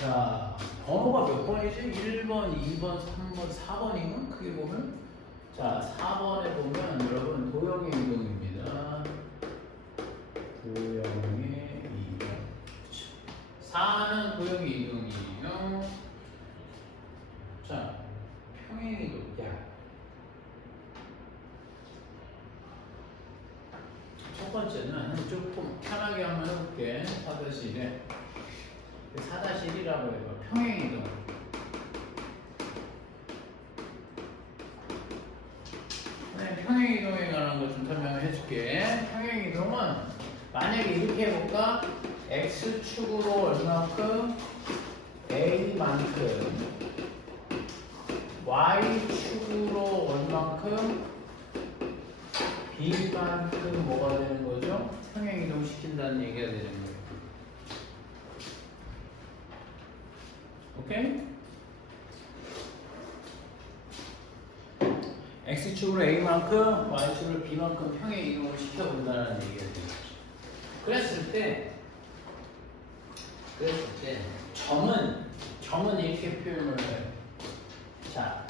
자, 번호가 몇 번이지? 1번, 2번, 3번, 4번인가? 크게 보면. 자, 4번에 보면 여러분 도형의 이동입니다. 도형의 이동. 4는 도형의 이동이에요. 자, 평행 이동. 야. 첫 번째는 조금 편하게 한번 해볼게. 4-1에 4-1이라고 해요. 평행이동. 네, 평행이동에 관한 거 좀 설명을 해줄게. 평행이동은 만약에 이렇게 해볼까? X축으로 얼마만큼? A만큼 Y축으로 얼마만큼? B만큼 뭐가 되는 거죠? 평행이동 시킨다는 얘기가 되는 거예요. 오케이? X축으로 A만큼, Y축으로 B만큼 평행이동을 시켜본다는 얘기가 되는 거죠. 그랬을 때 점은 이렇게 표현을 해요. 자,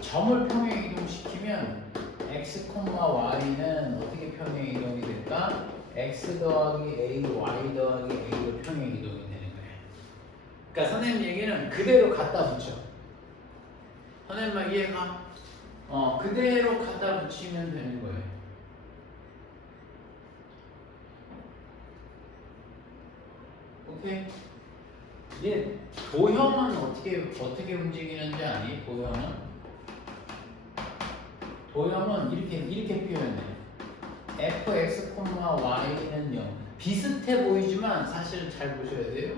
점을 평행이동시키면 X, Y는 어떻게 평행이동이 될까? X 더하기 A, Y 더하기 A로 평행이동이 되는 거예요. 그러니까 선생님 얘기는 그대로 갖다 붙여. 선생님만 이해가? 그대로 갖다 붙이면 되는 거예요. 오케이? 이제 도형은 어떻게 움직이는지 아니? 도형은 이렇게 표현해. fx, y는 0. 비슷해 보이지만 사실은 잘 보셔야 돼요.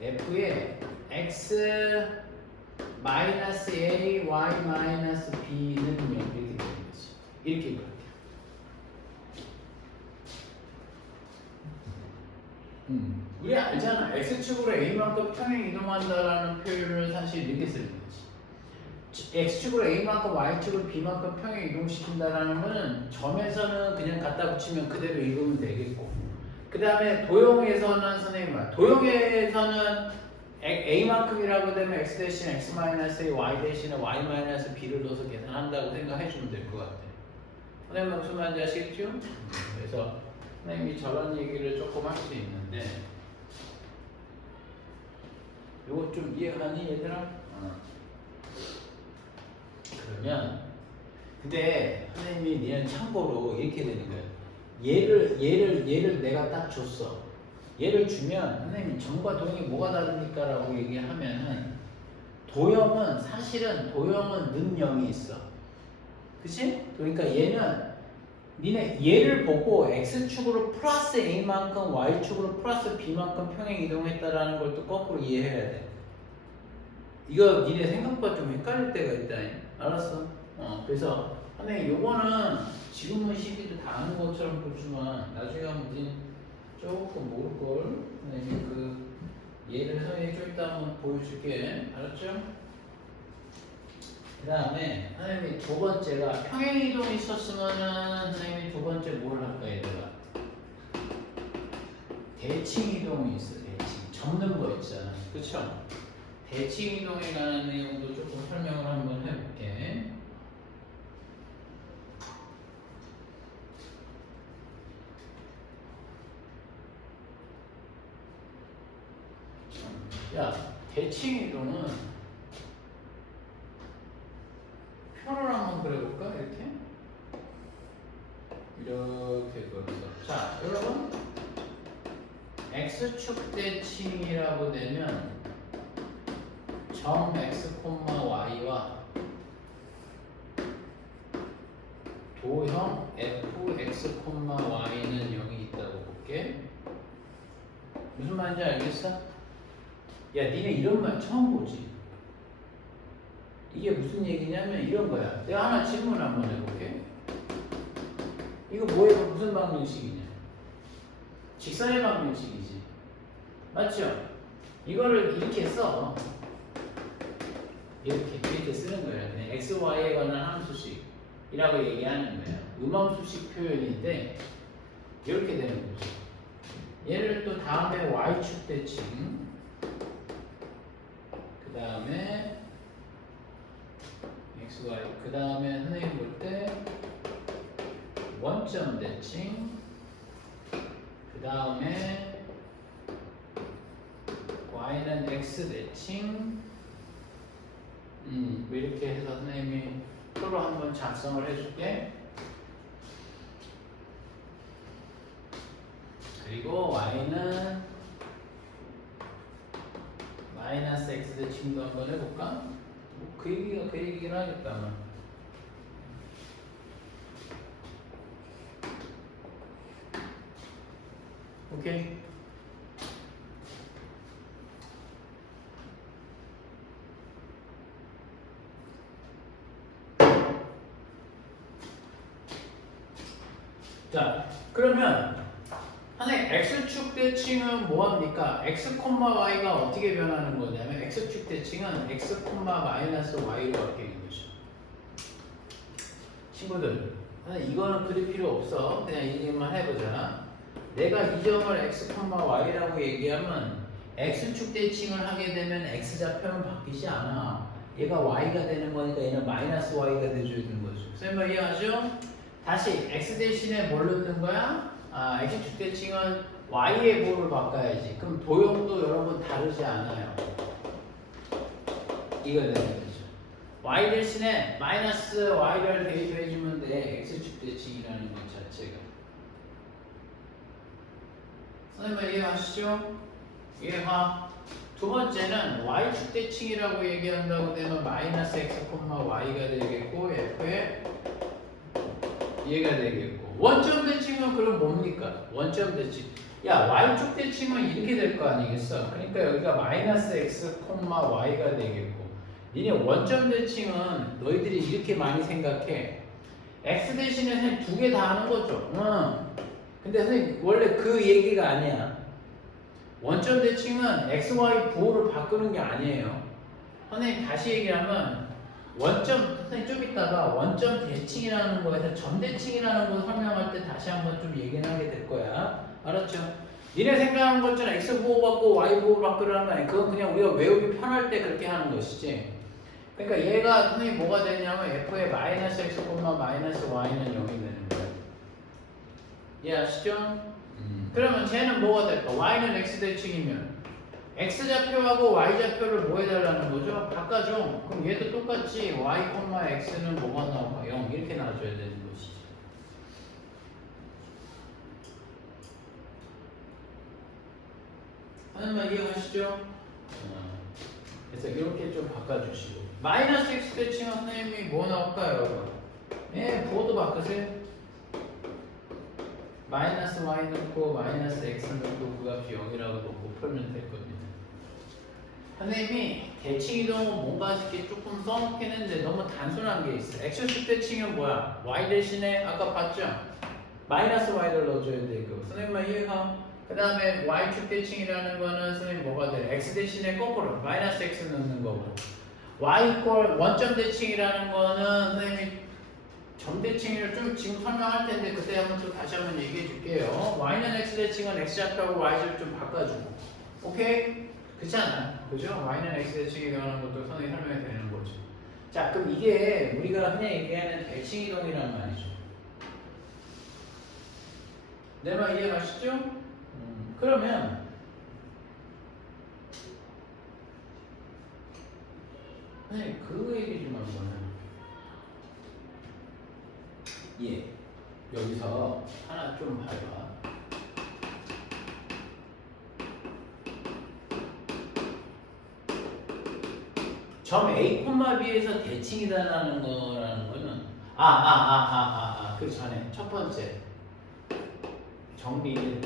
f의 x 마이너스 a, y 마이너스 b는 0 이렇게 되는 거지. 이렇게 그렇게. 우리 알잖아. x축으로 a만큼 평행 이동한다라는 표현을 사실 이렇게 쓰는 거지. x축으로 a만큼 y축으로 b만큼 평행 이동시킨다라는 거는 점에서는 그냥 갖다 붙이면 그대로 읽으면 되겠고, 그 다음에 도형에서는 선생님 말, 도형에서는 a만큼이라고 되면 x 대신 x 마이너스 a, y 대신에 y 마이너스 b를 넣어서 계산한다고 생각해주면 될 것 같아. 선생님 무슨 말인지 아시겠죠? 그래서 선생님이 저런 얘기를 조금 할 수 있는데, 요거 좀 이해가니 얘들아? 그러면 근데 선생님이 니는 참고로 이렇게 되는 거예요. 얘를 내가 딱 줬어. 얘를 주면 선생님이 점과 도형이 뭐가 다릅니까? 라고 얘기하면은 사실은 도형은 는 0이 있어. 그치? 그러니까 니네 얘를 보고 X축으로 플러스 A만큼 Y축으로 플러스 B만큼 평행 이동했다라는 걸 또 거꾸로 이해해야 돼. 이거 니네 생각보다 좀 헷갈릴 때가 있다. 알았어? 그래서 선생님 요거는 지금은 시기도 다 아는 것처럼 보지만 나중에 한번 조금 모를걸. 선생님 그 예를 선생님이 좀 이따 한번 보여줄게. 알았죠? 그 다음에 선생님이 두 번째가 평행이동이 있었으면은 선생님이 두 번째 뭘 할까 얘들아? 대칭이동이 있어. 대칭 접는 거 있잖아. 그쵸? 대칭이동에 관한 내용도 조금 설명을 한번 해볼게. 야, 대칭이동은 표를 한번 그려볼까? 이렇게 그려서. 자, 여러분 X축 대칭이라고 되면 점 X, Y와 도형 fx, y는 0이 있다고 볼게. 무슨 말인지 알겠어? 야, 니네 이런 말 처음 보지? 이게 무슨 얘기냐면 이런 거야. 내가 하나 질문 한번 해볼게. 이거 뭐예요? 무슨 방정식이냐? 직선의 방정식이지. 맞죠? 이거를 이렇게 써. 이렇게 쓰는 거예요. x, y에 관한 함수식이라고 얘기하는 거예요. 음함수식 표현인데 이렇게 되는 거죠. 얘를 또 다음에 y축 대칭 다음에 x, y. 그 다음에 선생님 볼 때 원점 대칭. 그 다음에 y는 x 대칭. 뭐 이렇게 해서 선생님이 표로 한번 작성을 해줄게. 그리고 y는 마이너스 x 대칭도 한번 해볼까? 뭐 그 얘기가 그 얘기긴 하겠다만. 오케이. 자, 그러면 선생님 x축 대칭은 뭐합니까? x, y가 어떻게 변하는 거냐면 x축 대칭은 x, 마이너스 y로 바뀌는 거죠. 친구들, 선생님 이거는 그릴 필요 없어. 그냥 얘기만 해보자. 내가 이 점을 x, y라고 얘기하면 x축 대칭을 하게 되면 x좌표는 바뀌지 않아. 얘가 y가 되는 거니까 얘는 마이너스 y가 돼줘야 되는 거죠. 선생님 이해하죠? 다시 x 대신에 뭘 넣는 거야? x축 대칭은 y의 부호를 바꿔야지. 그럼 도형도 여러분 다르지 않아요. 이거 되는 거죠. y 대신에 마이너스 y를 대입해주면 돼. x축 대칭이라는 것 자체가. 선생님 이해하시죠? 이해가. 두 번째는 y축 대칭이라고 얘기한다고 되면 마이너스 x, y가 되겠고 f의 얘가 되겠고. 원점 대칭은 그럼 뭡니까? 원점 대칭. 야, y축 대칭은 이렇게 될 거 아니겠어? 그러니까 여기가 마이너스 x, y가 되겠고. 니네 원점 대칭은 너희들이 이렇게 많이 생각해. x 대신에 선생님 두 개 다 하는 거죠. 근데 선생님 원래 그 얘기가 아니야. 원점 대칭은 x, y 부호를 바꾸는 게 아니에요. 선생님 다시 얘기하면 원점, 선생님 좀 이따가 원점 대칭이라는 거에서 점대칭이라는 거 설명할 때 다시 한번 좀 얘기를 하게 될 거야. 알았죠? 니네 생각하는 것처럼 x 부호 받고 y 부호 바꾸라는 거 아니야. 그건 그냥 우리가 외우기 편할 때 그렇게 하는 것이지. 그러니까 얘가 선생님 뭐가 되냐면 f의 마이너스 x, 마이너스 y는 0이 되는 거야. 이해하시죠? 그러면 쟤는 뭐가 될까? y는 x 대칭이면 x좌표하고 y좌표를 뭐 해달라는 거죠? 바꿔줘. 그럼 얘도 똑같이 y, x는 뭐가 나올까? 0 이렇게 나와줘야 되는 것이죠. 하는 말 이해하시죠? 그래서 이렇게 좀 바꿔주시고 마이너스 x 대칭은 선생님이 뭐 나올까요, 여러분? 예, 부호도 바꾸세요. 마이너스 y 넣고 마이너스 x 넣고 그 값이 0이라고 놓고 풀면 될 겁니다. 선생님이 대칭 이동은 뭔가 이렇게 조금 써놓긴 했는데 너무 단순한 게 있어. x축 대칭은 뭐야? y 대신에 아까 봤죠? 마이너스 y를 넣어줘야 되고. 선생님만 이해가? 그 다음에 y축 대칭이라는 거는 선생님 뭐가 돼? x 대신에 거꾸로 마이너스 x 넣는 거고. y 이퀄 원점 대칭이라는 거는 선생님이 점 대칭을 좀 지금 설명할 텐데 그때 한번 또 다시 한번 얘기해 줄게요. y는 x 대칭은 x좌표하고 y좌표 좀 바꿔주고. 오케이? 그렇잖아. 그죠? y는 x 대칭이 되는 것도 선생님이 설명이 되는 거죠. 자, 그럼 이게 우리가 흔히 얘기하는 대칭 이동이란 말이죠. 내 말 이해가시죠? 그러면 선생님 그 얘기 좀 한번 예, 여기서 하나 좀 봐봐. 점 A, B에서 대칭이다라는 거는 그 전에 첫 번째 정리.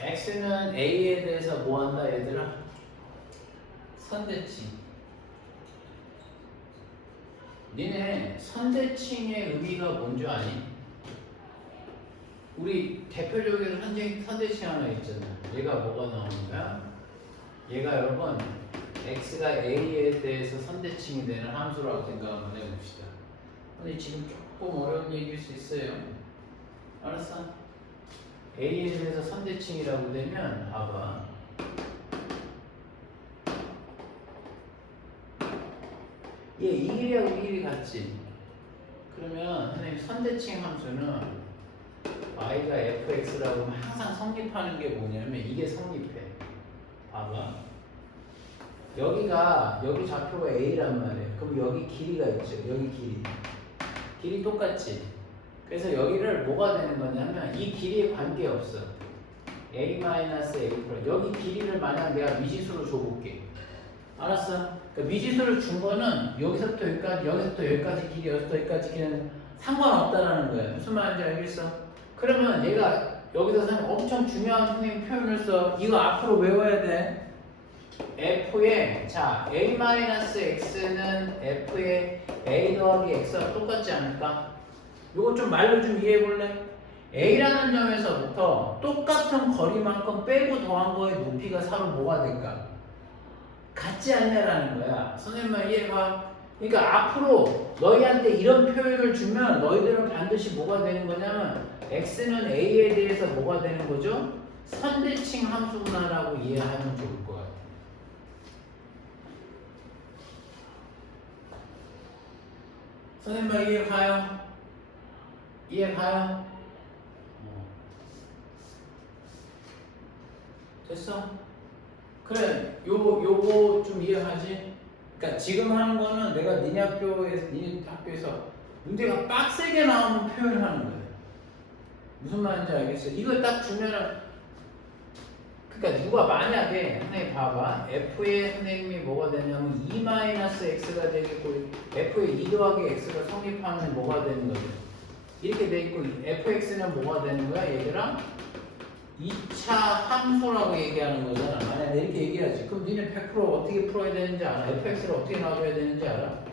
X는 A에 대해서 뭐 한다 얘들아? 선대칭. 니네 선대칭의 의미가 뭔지 아니? 우리 대표적인 선대칭 하나 있잖아. 얘가 뭐가 나오는 거야? 얘가 여러분 x가 a에 대해서 선대칭이 되는 함수라고 생각 한번 해봅시다. 근데 지금 조금 어려운 얘기일 수 있어요. 알았어? A에 대해서 선대칭이라고 되면 봐봐. 얘 이 길이하고 이 길이 같지? 그러면 선생님 선대칭 함수는 y가 fx라고 하면 항상 성립하는 게 뭐냐면 이게 성립해. 봐봐. 여기 좌표가 a란 말이에요. 그럼 여기 길이가 있죠. 여기 길이 똑같지. 그래서 여기를 뭐가 되는 거냐면 이 길이에 관계없어. a-a 플러스 여기 길이를 만약 내가 미지수로 줘볼게. 알았어? 그러니까 미지수를 준 거는 여기서부터 여기까지, 여기서부터 여기까지 길이, 여기서부터 여기까지 길이는 상관없다라는 거야. 무슨 말인지 알겠어? 그러면 얘가 여기서 선생님 엄청 중요한 선생님 표현을 써. 이거 앞으로 외워야 돼. f의 자 a-x는 f의 a 더하기 x와 똑같지 않을까? 이거 좀 말로 좀 이해해 볼래? a라는 점에서부터 똑같은 거리만큼 빼고 더한 거의 높이가 서로 뭐가 될까? 같지 않냐라는 거야. 선생님만 이해가? 그러니까 앞으로 너희한테 이런 표현을 주면 너희들은 반드시 뭐가 되는 거냐면 x는 a에 대해서 뭐가 되는 거죠? 선대칭 함수구나라고 이해하면 좋을 것 같아. 선생님만 이해 가요? 이해 가요? 됐어? 그래, 요거 좀 이해하지? 그러니까 지금 하는 거는 내가 니네 학교에서 문제가 빡세게 나오는 표현을 하는 거야. 무슨 말인지 알겠어? 이걸 딱 주면은, 그러니까 누가 만약에 선생님 봐봐, f의 선생님이 뭐가 되냐면 2-x가 되겠고 f의 2 더하기 x가 성립하면 뭐가 되는 거죠? 이렇게 돼 있고 fx는 뭐가 되는 거야, 얘들아? 2차 함수라고 얘기하는 거잖아. 만약에 이렇게 얘기하지. 그럼 니네 100% 어떻게 풀어야 되는지 알아? fx를 어떻게 놔줘야 되는지 알아?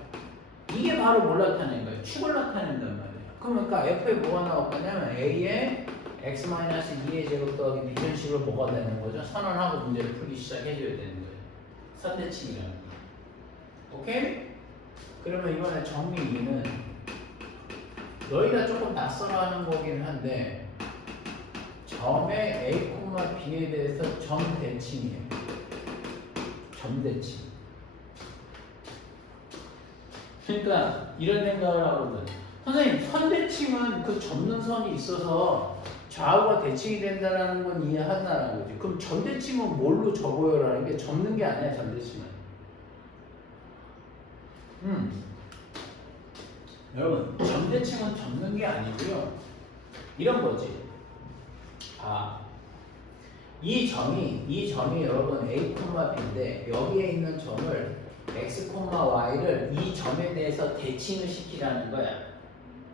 이게 바로 뭘 나타내는 거야? 축을 나타낸단 말이야. 그러니까 f에 뭐가 나올 거냐면 a에 x-2의 제곱 더하기 비전식으로 뭐가 되는 거죠? 선언하고 문제를 풀기 시작해줘야 되는 거예요. 선대칭이라는 거. 오케이? 그러면 이번에 정리 2는 너희가 조금 낯설어하는 거긴 한데 점의 A, B에 대해서 점대칭이에요. 점대칭. 그러니까 이런 생각을 하거든. 선생님, 선대칭은 그 접는 선이 있어서 좌우가 대칭이 된다는 건 이해한다는 거지. 그럼 점대칭은 뭘로 접어요라는 게 접는 게 아니야, 점대칭은. 여러분, 점대칭은 접는 게 아니고요. 이런 거지. 이 점이 여러분 A, B인데 여기에 있는 점을 X, Y를 이 점에 대해서 대칭을 시키라는 거야.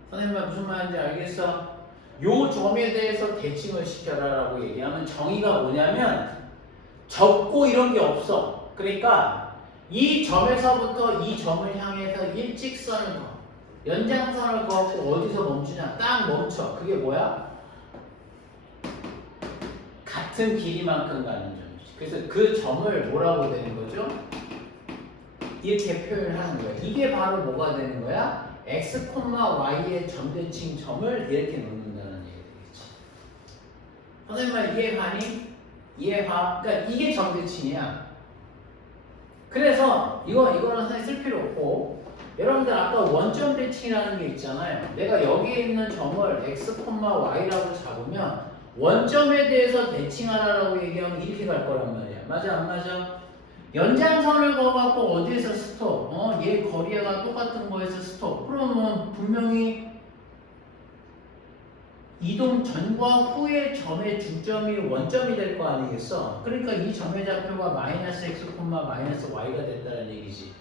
선생님 무슨 말인지 알겠어? 요 점에 대해서 대칭을 시켜라라고 얘기하면 정의가 뭐냐면 접고 이런 게 없어. 그러니까 이 점에서부터 이 점을 향해서 일직선을 그어. 연장선을 그어갖고 어디서 멈추냐? 딱 멈춰. 그게 뭐야? 같은 길이만큼 가는 점이지. 그래서 그 점을 뭐라고 되는 거죠? 이렇게 표현하는 거야. 이게 바로 뭐가 되는 거야? x, y의 점대칭 점을 이렇게 놓는다는 얘기 되겠지. 선생님만 이해가니? 이해가? 그러니까 이게 점대칭이야. 그래서 이거는 선생님 쓸 필요 없고 여러분들 아까 원점 대칭이라는 게 있잖아요. 내가 여기에 있는 점을 x, y라고 잡으면 원점에 대해서 대칭하라고 얘기하면 이렇게 갈 거란 말이야. 맞아 안 맞아? 연장선을 그어갖고 어디에서 스톱? 얘 거리가 똑같은 거에서 스톱. 그러면 분명히 이동 전과 후의 점의 중점이 원점이 될 거 아니겠어? 그러니까 이 점의 좌표가 마이너스 x, 마이너스 y가 됐다는 얘기지.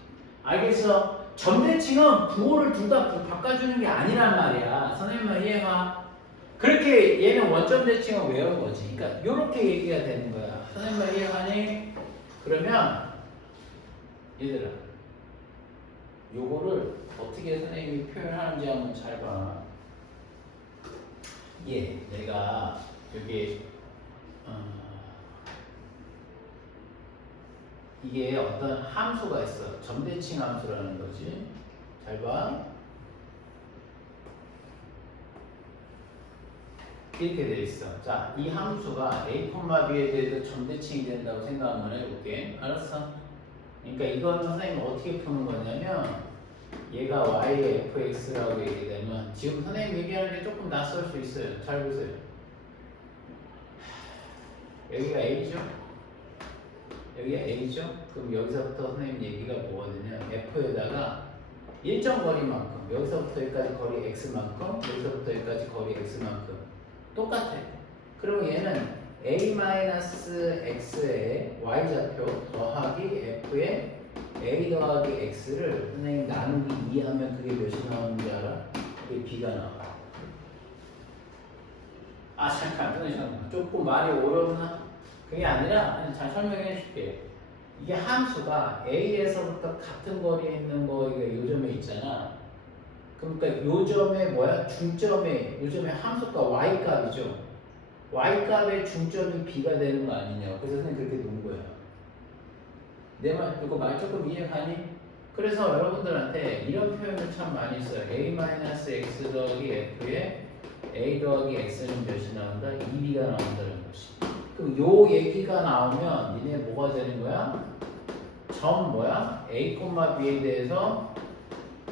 알겠어? 점대칭은 부호를 둘 다 바꿔주는 게 아니란 말이야. 선생님만 이해가? 그렇게 얘는 원점 대칭을 외운 거지. 그러니까 이렇게 얘기가 되는 거야. 선생님만 이해가니? 그러면 얘들아 요거를 어떻게 선생님이 표현하는지 한번 잘 봐. 내가 여기 이게 어떤 함수가 있어. 점대칭 함수라는 거지. 잘 봐. 이렇게 돼 있어. 자, 이 함수가 a, b에 대해서 점대칭이 된다고 생각 한번 해볼게. 알았어? 그러니까 이거는 선생님이 어떻게 푸는 거냐면 얘가 y의 fx라고 얘기되면 지금 선생님 얘기하는 게 조금 낯설 수 있어요. 잘 보세요. 여기가 a죠? 여기가 a죠? 그럼 여기서부터 선생님 얘기가 뭐거든요. f에다가 일정 거리만큼 여기서부터 여기까지 거리 x만큼 여기서부터 여기까지 거리 x만큼 똑같아. 그리고 얘는 a-x의 y좌표 더하기 f의 a 더하기 x를 선생님 나누기 2 하면 그게 몇이 나오는지 알아? 그게 b가 나와. 아 잠깐 선생님 조금 말이 어렵나? 그게 아니라 그냥 잘 설명해 줄게. 이게 함수가 a에서부터 같은 거리에 있는 거 이게 요점에 있잖아. 그러니까 요점의 뭐야? 중점의 요점의 함수가 y 값이죠. y 값의 중점이 b가 되는 거 아니냐. 그래서 선생님 그렇게 놓은 거야. 내 말, 이거 말 조금 이해가니? 그래서 여러분들한테 이런 표현을 참 많이 써요. a-x 더하기 f에 a 더하기 x는 몇이 나온다? 2b가 나온다는 것이. 그럼 요 얘기가 나오면 니네 뭐가 되는 거야? 점 뭐야? a, b에 대해서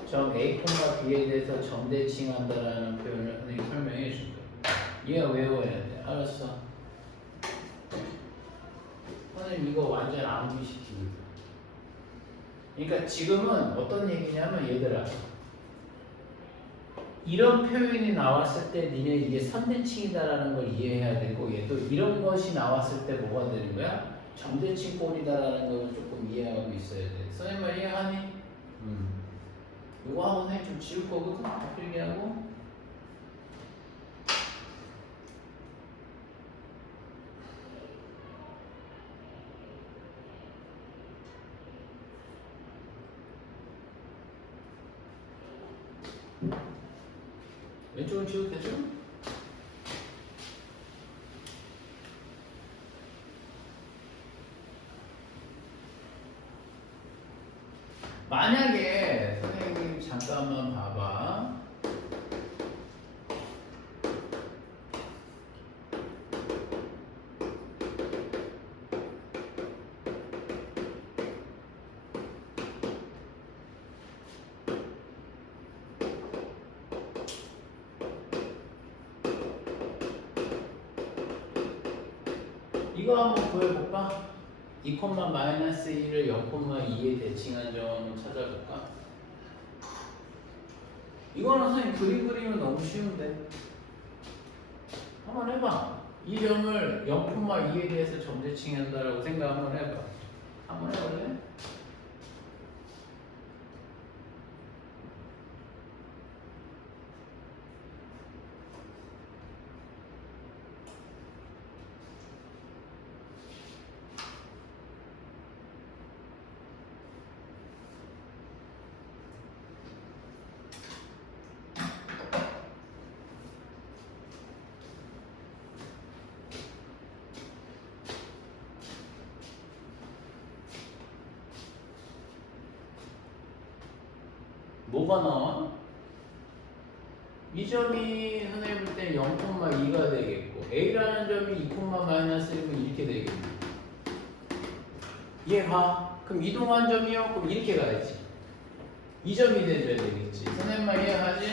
점 a, b에 대해서 점대칭한다라는 표현을 선생님이 설명해 준 거야. 얘가 외워야 돼. 알았어? 선생님 이거 완전 암기시키거든. 그러니까 지금은 어떤 얘기냐면 얘들아 이런 표현이 나왔을 때 니네 이게 선대칭이다라는 걸 이해해야 되고 얘도 이런 것이 나왔을 때 뭐가 되는 거야? 점대칭 꼴이다라는 걸 조금 이해하고 있어야 돼. 선생님 말 이해하니? 이거 하고 선생님 좀 지울 거거든? 필기하고 왼쪽은 지워도 되죠? 만약에 선생님 잠깐만 봐봐. 이거 한번 구해볼까? 2,-1을 0,2에 대칭한 점 한번 찾아볼까? 이거는 선생님 그림 그리면 너무 쉬운데 한번 해봐. 이 점을 0,2에 대해서 점대칭한다라고 생각 한번 해봐. 한번 해볼래? 뭐가 나와? 이 점이 선생님 볼 때 0,2가 되겠고 A라는 점이 2,-1이면 이렇게 되겠네. 이해가? 그럼 이동한 점이요? 그럼 이렇게 가야지. 이 점이 돼줘야 되겠지. 선생님 말 이해하지?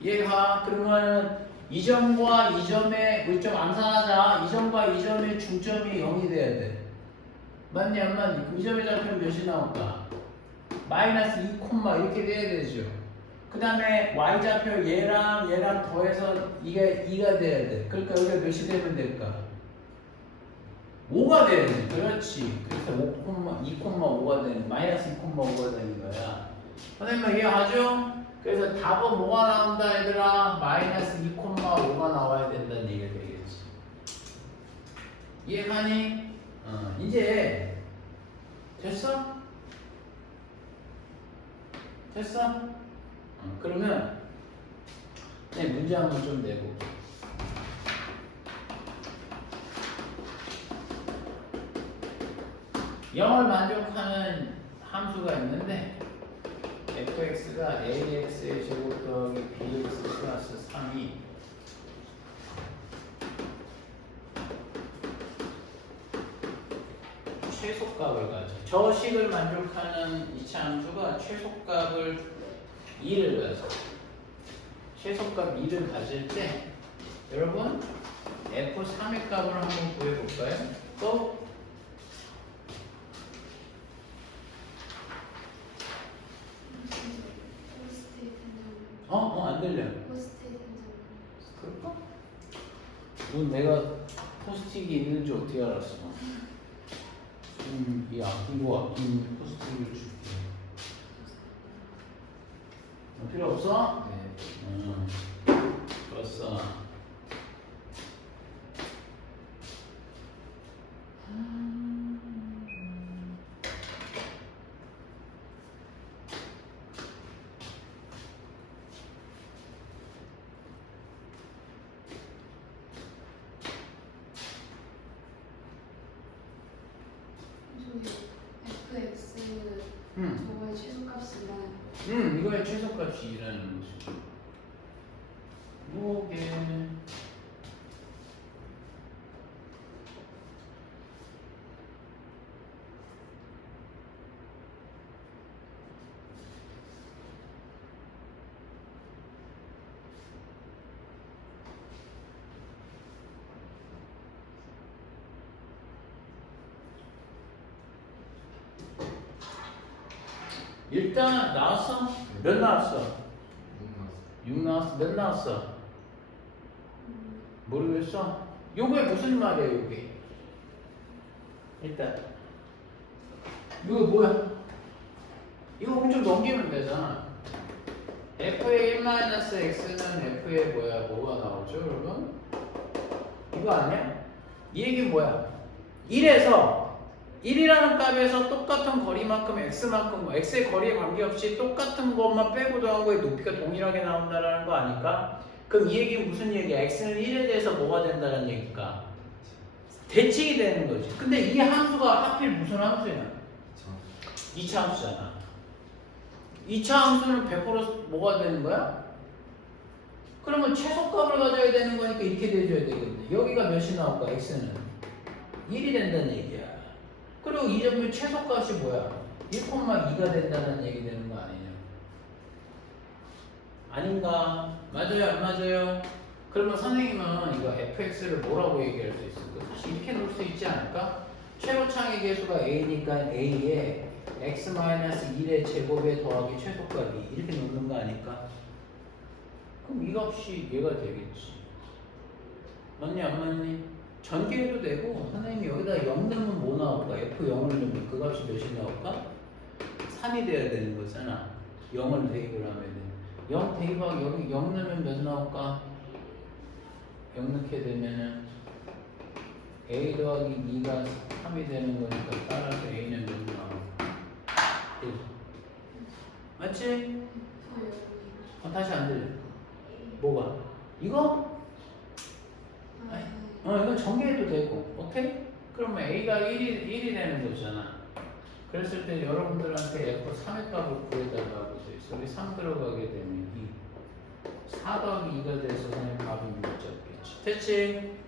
이해가? 그러면 이 점과 이 점의 우리 좀 암산하자. 이 점과 이 점의 중점이 0이 돼야 돼. 맞니 안 맞니? 그럼 이 점의 좌표는 몇이 나올까? 마이너스 2, 이렇게 돼야 되죠. 그 다음에 y좌표 얘랑 더해서 이게 2가 돼야 돼. 그러니까 여기가 몇이 되면 될까? 5가 돼야 돼. 그렇지. 그래서 2,5가 되는, 마이너스 2,5가 되는 거야. 선생님 이해하죠? 그래서 답은 뭐가 나온다 얘들아? 마이너스 2,5가 나와야 된다는 얘기가 되겠지. 이해가니? 이제 됐어? 됐어? 그러면 문제 한번 좀 내볼게. 영을 만족하는 함수가 있는데 fx가 ax의 제곱 더하기 bx 플러스 3이 최소값을 가져. 저 식을 만족하는 이차 함수가 최소값을 2를 가져. 최소값 2를 가질 때 여러분 F3의 값을 한번 구해볼까요? 또 안 들려. 그럴까? 넌 내가 포스트잇이 있는지 어떻게 알았어? 이 아끼고 아낀 포스트잇을 줄게. 필요 없어? 네. 좋았어. fx 저거의 최소값이랑 이거의 최소값이 2라는 거죠. 요게 일단 나왔어? 몇 나왔어? 6 나왔어? 몇 나왔어? 모르겠어? 요게 무슨 말이에요, 요게? 일단 이거 뭐야? 이거 엄청 넘기면 되잖아. f의 1-x는 f의 뭐가 나오죠, 여러분? 이거 아니야? 이 얘기는 뭐야? 1에서 1이라는 값에서 똑같은 거리만큼 x만큼 x의 거리에 관계없이 똑같은 것만 빼고 더한 거의 높이가 동일하게 나온다는 거 아닐까? 그럼 이 얘기는 무슨 얘기야? x는 1에 대해서 뭐가 된다는 얘기일까? 대칭이 되는 거지. 근데 이 함수가 하필 무슨 함수야? 2차 함수잖아. 2차 함수는 100% 뭐가 되는 거야? 그러면 최소값을 가져야 되는 거니까 이렇게 돼줘야 되겠네. 여기가 몇이 나올까? x는 1이 된다는 얘기야. 그리고 이 점의 최소값이 뭐야? 1,2가 된다는 얘기 되는 거 아니냐? 아닌가? 맞아요? 안 맞아요? 그러면 선생님은 이거 fx를 뭐라고 얘기할 수 있을까? 사실 이렇게 놓을 수 있지 않을까? 최고창의 개수가 a니까 a에 x-1의 제곱에 더하기 최소값이 이렇게 놓는 거 아닐까? 그럼 이 값이 얘가 되겠지. 맞니 안 맞니? 전개해도 되고 선생님이 여기다 0 넣으면 뭐 나올까? F0을 넣으면 그 값이 몇이 나올까? 3이 돼야 되는 거잖아. 0을 대입을 하면은 0 대입하고 여기 0 넣으면 몇 나올까? 0 넣게 되면은 A 더하기 2가 3이 되는 거니까 따라서 A는 몇 나올까? 1. 맞지? 다시 안 들려. 뭐가? 이거? 이건 전개해도 되고, 오케이? 그러면 A가 1이 되는 거잖아. 그랬을 때 여러분들한테 F3의 값을 구해달라고 돼 있어. 여기 3 들어가게 되면 2. 4 더하기 2가 돼서 그냥 값이 6 잡겠지. 됐지?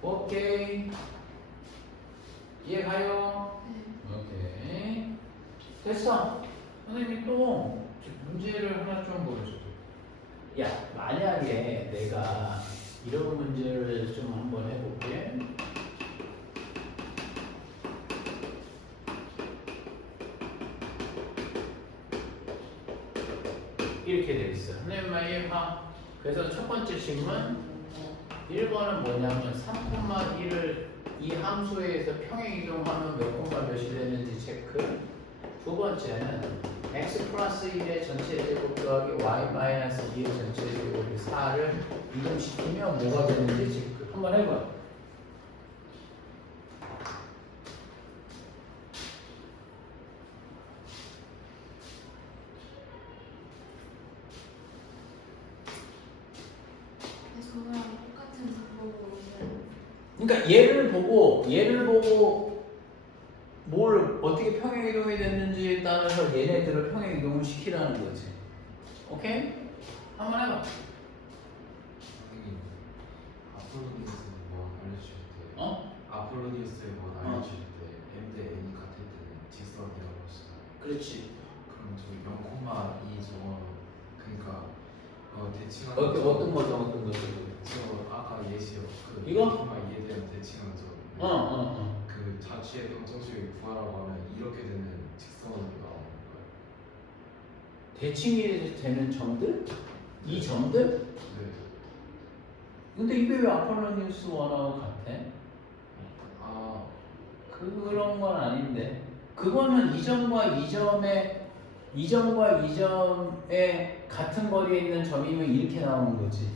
오케이. 이해 가요? 오케이. 됐어. 선생님이 또 문제를 하나 좀 보여줘. 야, 만약에 내가 이런 문제를 좀 한번 해볼게. 이렇게 돼 있어. 선생님 그래서 첫 번째 질문 1번은 뭐냐면 3,1을 이 함수에 의해서 평행 이동하면 몇 콤마 몇이 되는지 체크. 두 번째는 x 플러스 1의 전체 제곱 더하기 y 마이너스 2의 전체 제곱이 4를 이동시키면 뭐가 되는지 체크. 한번 해봐. 저거랑 똑같은 방법으로 그러니까 얘를 보고 뭘 어떻게 평행 이동이 됐는지에 따라서 얘네들을 평행 이동을 시키라는 거지. 오케이? 한번 해봐. 선생님, 아폴로니우스 뭐 알려주실 때 어? 아폴로니우스의 뭐 알려주실 때 m 대 그 이거? 정말 이에 대한 대칭하죠. 그 자취의 방정식을 구하라고 하면 이렇게 되는 직선으로 나오는 거예요. 대칭이 되는 점들? 이 점들? 네. 근데 이게 왜 아폴로니우스 원하고 같아? 아, 그런 건 아닌데. 그거는 이 점과 이 점의 같은 거리에 있는 점이면 이렇게 나오는 거지.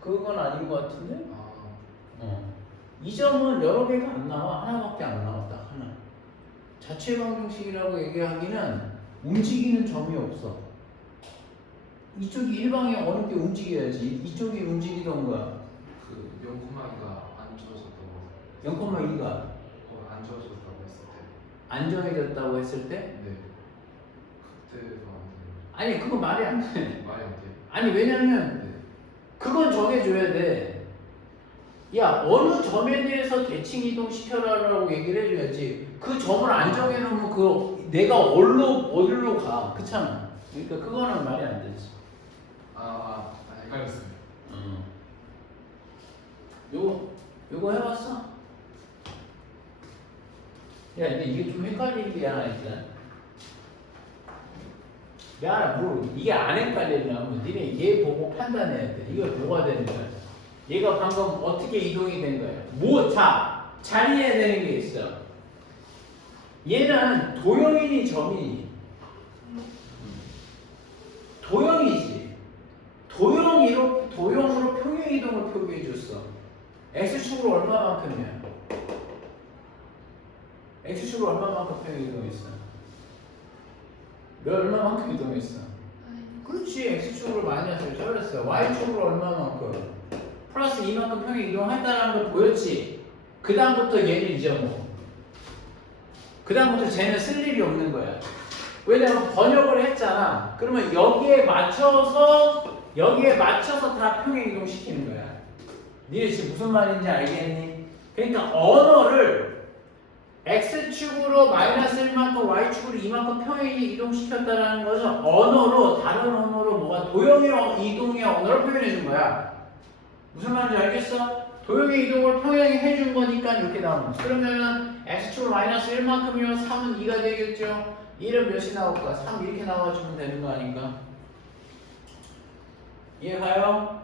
그건 아닌 것 같은데? 이 점은 여러 개가 안 나와. 하나밖에 안 나와. 딱 하나. 자체 방정식이라고 얘기하기는 움직이는 점이 없어. 이쪽이 일방에 어느 게 움직여야지. 이쪽이 움직이던가. 그 0,2가 안 주어졌다고. 0,2가 안 주어졌다고 했을 때. 안 정해졌다고 했을 때? 네. 그때도 안 아니 그거 말이 안 돼. 돼요. 말이 안 돼요. 아니 왜냐면 네. 그건 정해줘야 돼. 야 어느 점에 대해서 대칭 이동시켜라라고 얘기를 해줘야지. 그 점을 안 정해놓으면 그 내가 어디로 가. 그렇잖아. 그러니까 그거는 말이 안 되지. 헷갈렸어요. 요거 해봤어? 야 근데 이게 좀 헷갈리는 게 하나 있잖아. 야 뭐 이게 안 헷갈리려면 니네 얘 보고 판단해야 돼. 이거 뭐가 되는 거야? 얘가 방금 어떻게 이동이 된 거야? 잘 이해해야 되는 게 있어. 얘는 도형이니 점이니? 도형이지. 도형으로 평행 이동을 표기해 줬어. x축으로 얼마만큼이야? x축으로 얼마만큼 평행 이동했어? 얼마만큼 이동했어? 그렇지. x축으로 마이너스를 적었어. y축으로 얼마만큼? 플러스 2만큼 평행 이동했다는 걸 보였지. 그 다음부터 얘는 잊어먹어. 그 다음부터 쟤는 쓸 일이 없는 거야. 왜냐면 번역을 했잖아. 그러면 여기에 맞춰서 다 평행 이동시키는 거야. 니네 지금 무슨 말인지 알겠니? 그러니까 언어를 x축으로 마이너스 1만큼 y축으로 2만큼 평행 이동시켰다는 것은 언어로 다른 언어로 뭐가 도형의 이동의 언어를 표현해 준 거야. 무슨 말인지 알겠어? 도형의 이동을 평행해 준 거니까 이렇게 나오는 거야. 그러면은 x축으로 마이너스 1만큼이면 3은 2가 되겠죠? 1은 몇이 나올까? 3 이렇게 나와주면 되는 거 아닌가? 이해가요?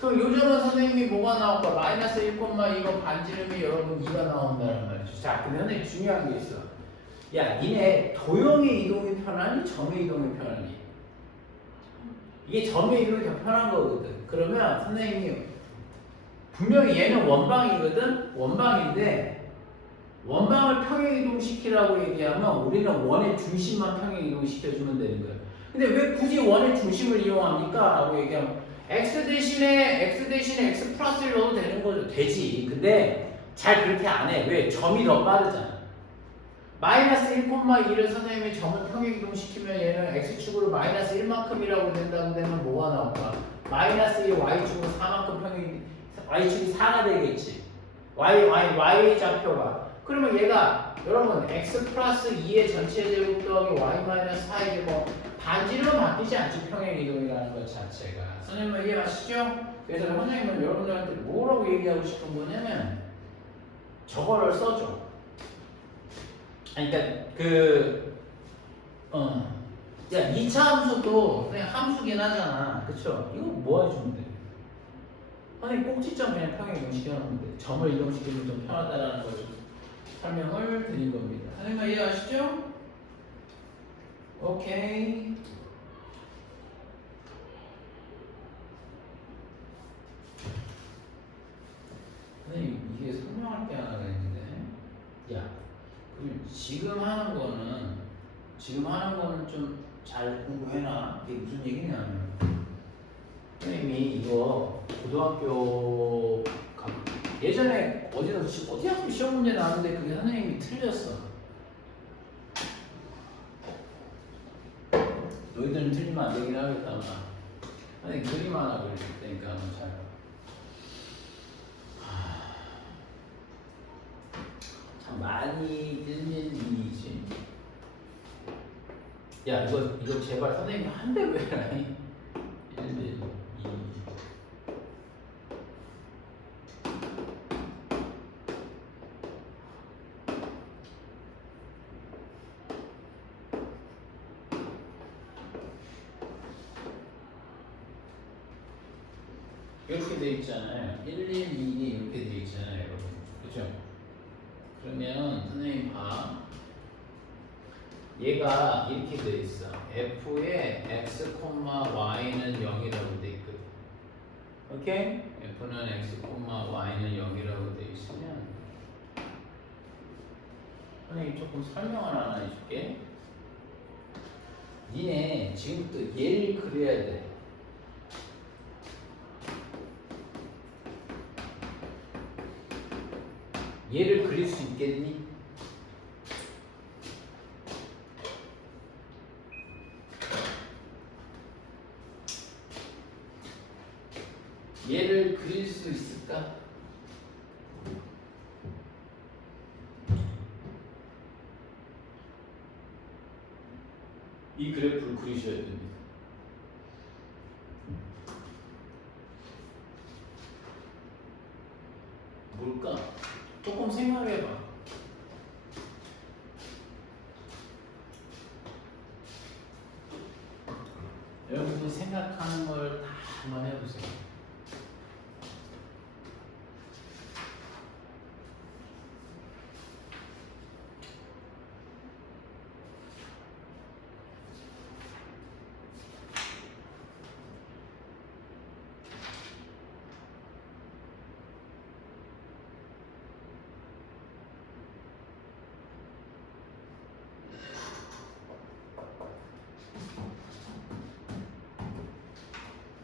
그럼 요즘은 선생님이 뭐가 나올까? 마이너스 1,2거 반지름이 여러분 2가 나온다는 말이죠. 자, 근데 선생님 중요한 게 있어. 야, 니네 도형의 이동이 편하니? 점의 이동이 편하니? 이게 점의 이동이 더 편한 거거든. 그러면 선생님이 분명히 얘는 원방이거든? 원방인데 원방을 평행 이동시키라고 얘기하면 우리는 원의 중심만 평행 이동시켜주면 되는 거예요. 근데 왜 굳이 원의 중심을 이용합니까? 라고 얘기하면 x 대신에 x 플러스 1 넣어도 되는 거죠. 되지. 근데 잘 그렇게 안 해. 왜? 점이 더 빠르잖아. 마이너스 1,1을 선생님이 점을 평행 이동시키면 얘는 x축으로 마이너스 1만큼이라고 된다고 되면 뭐가 나올까? 마이너스 1 y축으로 4만큼 평행 y축이 4가 되겠지. y 좌표가. 그러면 얘가 여러분 x 플러스 2의 전체 제곱 더하기 y 마이너스 4의 제곱 반지름은 바뀌지 않죠. 평행 이동이라는 것 자체가. 선생님은 이해하시죠? 그래서 선생님은 여러분들한테 뭐라고 얘기하고 싶은 거냐면 저거를 써줘. 아니 그러니까 야 2차 함수도 그냥 함수긴 하잖아. 그쵸? 이거 뭐 해주면 돼? 선생님 꼭지점 그냥 평행 이동시켜놓으면 돼. 점을 이동시키면 좀 편하다라는 걸 설명을 드린 겁니다. 선생님 이해하시죠? 오케이. 선생님 이게 설명할 게 하나 있는데, 야, 그럼 지금 하는 거는 좀 잘 공부해놔. 이게 무슨 얘기냐면, 선생님이 이거 고등학교 예전에 어디 학교 시험 문제 나왔는데 그게 선생님이 틀렸어. 너희들은 틀리면 안 되긴 하겠다. 아마. 선생님 그림 하나 그릴 테니까 한번 잘. 참 많이 듣는 일이지. 야 이거 제발 선생님 한 대로 해라. 1, 2. 이렇게 돼 있잖아요. 1, 1, 2, 2 이렇게 돼 있잖아요, 여러분. 그죠? 그러면 선생님 봐. 얘가 이렇게 돼 있어. f의 x, y는 0이라고 돼 있거든. 오케이? f는 x, y는 0이라고 돼 있으면 선생님 조금 설명을 하나 해줄게. 니네 지금부터 얘를 그려야 돼. 얘를 그릴 수 있겠니? 얘를 그릴 수 있을까? 이 그래프를 그리셔야 됩니다. 뭘까? 조금 생각해봐. 여러분들 생각하는 걸 다 한번 해보세요.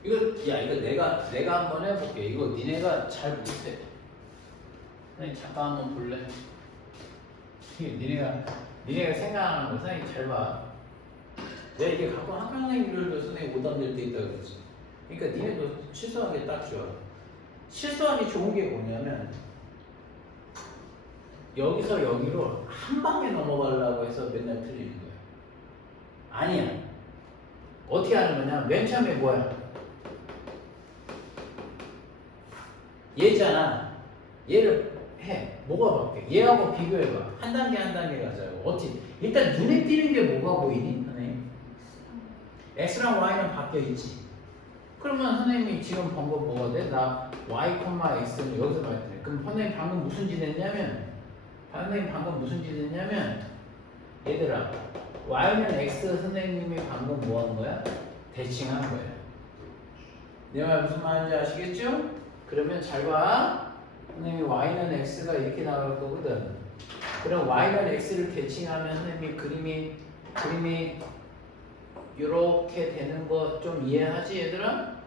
이거 내가 한번 해볼게. 이거 니네가 잘 못해. 잠깐 한번 볼래? 니네가 생각하는 거 선생님 잘 봐. 내가 이게 가끔 학교선생님들도 선생님 오답될 때 있다 그랬지. 그러니까 니네도 실수하는 게 딱 좋아. 실수하기 좋은 게 뭐냐면 여기서 여기로 한 방에 넘어가려고 해서 맨날 틀리는 거야. 아니야. 어떻게 하는 거냐? 맨 처음에 뭐야? 얘잖아. 얘를 해. 뭐가 바뀌어? 얘하고 비교해봐. 한 단계 한 단계 가자고. 어떻게? 일단 눈에 띄는 게 뭐가 보이니? 선생님? X랑 Y는 바뀌어 있지. 그러면 선생님이 지금 방법 뭐가 돼? 나 Y, X는 여기서 봤대. 그럼 선생님 방금 무슨 짓 했냐면 얘들아 Y는 X 선생님이 방금 뭐 한 거야? 대칭한 거야. 내 말 무슨 말인지 아시겠죠? 그러면 잘 봐. 선생님이 Y는 X가 이렇게 나올 거거든. 그럼 Y는 X를 대칭하면 선생님이 그림이 이렇게 되는 거 좀 이해하지 얘들아?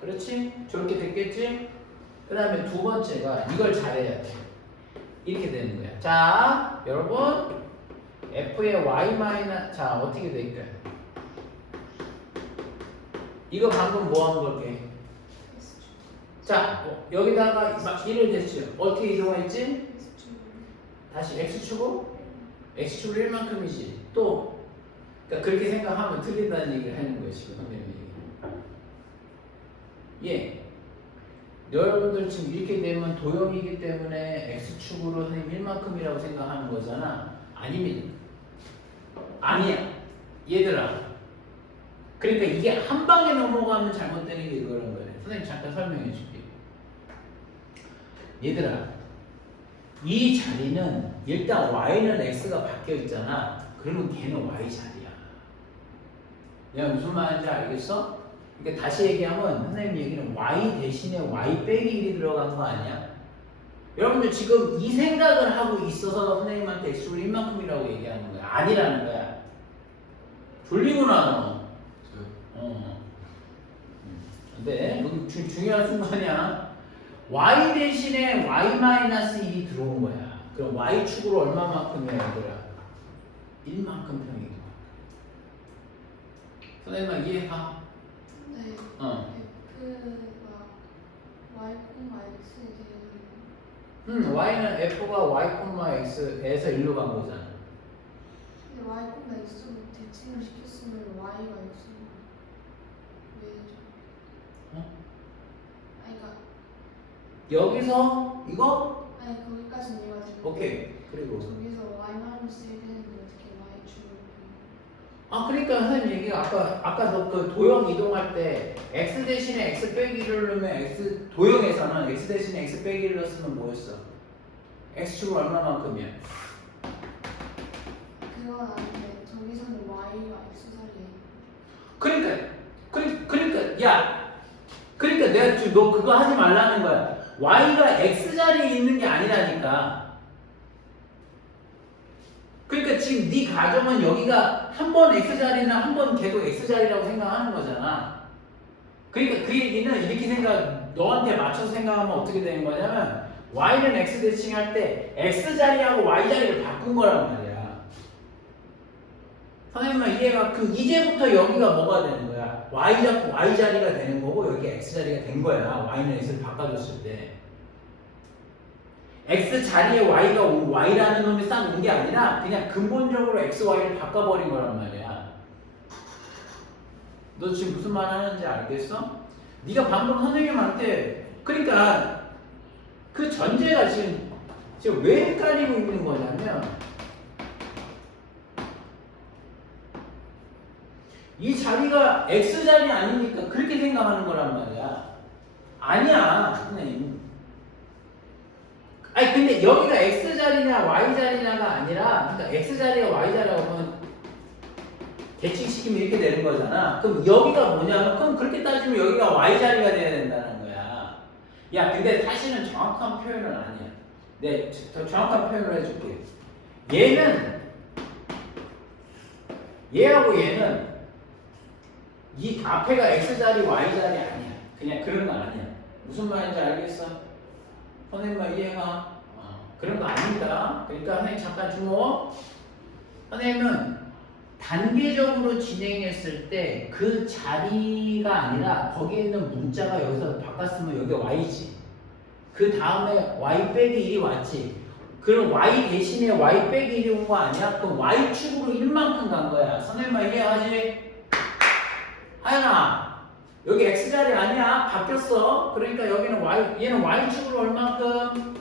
그렇지? 저렇게 됐겠지? 그 다음에 두 번째가 이걸 잘해야 돼. 이렇게 되는 거야. 자, 여러분 F의 Y 마이너스 자 어떻게 될까요? 이거 방금 뭐 한 걸게? 자, 여기다가 막 1을 대죠. 어떻게 이동했지? 다시 X축으로? X축으로 1만큼이지. 또 그러니까 그렇게 생각하면 틀린다는 얘기를 하는 거예요. 지금 선생님이. 예. 여러분들 지금 이렇게 되면 도형이기 때문에 X축으로 선생님 1만큼이라고 생각하는 거잖아. 아닙니다. 아니야. 얘들아. 그러니까 이게 한 방에 넘어가면 잘못되는 게 이거란 거예요. 선생님 잠깐 설명해 줄게. 얘들아. 이 자리는 일단 Y는 X가 바뀌어 있잖아. 그러면 걔는 Y 자리야. 내가 무슨 말인지 알겠어? 그러니까 다시 얘기하면 선생님 얘기는 Y 대신에 Y 빼기 1이 들어간 거 아니야? 여러분들 지금 이 생각을 하고 있어서 선생님한테 X를 1만큼이라고 얘기하는 거야. 아니라는 거야. 졸리구나 너. 근데 여기 중요한 순간이야. Y 대신에 Y-1이 들어온 거야. 그럼 Y축으로 얼마만큼이야 얘들아? 1만큼 평이고. 선생님아 이해가? 네. F가 Y, X에 대해서 Y는 F가 Y, X에서 1로 간 거잖아. 근데 Y, X로 대칭을 시켰으면 Y가 X로 왜죠? 아니 그러니까 여기서 이거? 아니 거기까지는 이해가 되는데 오케이. 그리고 저기서 Y-1 되는데 어떻게 Y축으로 아 그러니까 선생님 얘기가 아까 너 그 도형 이동할 때 x 대신에 x 빼기를 넣으면 x 도형에서는 x 대신에 x 빼기를 넣었으면 뭐였어? x축은 얼마만큼이야? 그건 아닌데 저기서는 y가 x자리에 그러니까 야 그러니까 내가 지금 너 그거 하지 말라는 거야. y가 x 자리에 있는 게 아니라니까. 그러니까 지금 네 가정은 여기가 한 번 x자리나 한 번 계속 x자리라고 생각하는 거잖아. 그러니까 그 얘기는 이렇게 너한테 맞춰서 생각하면 어떻게 되는 거냐면 y는 x 대칭할 때 x자리하고 y자리를 바꾼 거란 말이야. 선생님만 이해가 이제부터 여기가 뭐가 되는 거야? y자리가 되는 거고 여기 x자리가 된 거야. y는 x를 바꿔줬을 때. x 자리에 y라는 놈이 싹 온 게 아니라 그냥 근본적으로 x, y를 바꿔버린 거란 말이야. 너 지금 무슨 말 하는지 알겠어? 네가 방금 선생님한테 그러니까 그 전제가 지금 왜 헷갈리고 있는 거냐면 이 자리가 x 자리 아니니까 그렇게 생각하는 거란 말이야. 아니야, 선생님. 아니 근데 여기가 x 자리냐 y 자리냐가 아니라 그러니까 x 자리가 y 자리라고 하면 대칭시키면 이렇게 되는 거잖아. 그럼 여기가 뭐냐면 그럼 그렇게 따지면 여기가 y 자리가 돼야 된다는 거야. 야 근데 사실은 정확한 표현은 아니야. 네, 더 정확한 표현을 해줄게. 얘하고 얘는 이 앞에가 x 자리 y 자리 아니야. 그냥 그런 거 아니야. 무슨 말인지 알겠어? 선생님만 이해가? 그런 거 아닙니다. 그러니까 선생님 잠깐 주목. 선생님은 단계적으로 진행했을 때 그 자리가 아니라 거기에 있는 문자가 여기서 바꿨으면 여기가 y지. 그 다음에 y 빼기 1이 왔지. 그럼 y 대신에 y 빼기 1이 온 거 아니야? 그럼 y축으로 1만큼 간 거야. 선생님만 이해하지? 하연아 여기 x자리 아니야? 바뀌었어. 그러니까 여기는 얘는 y축으로 얼만큼?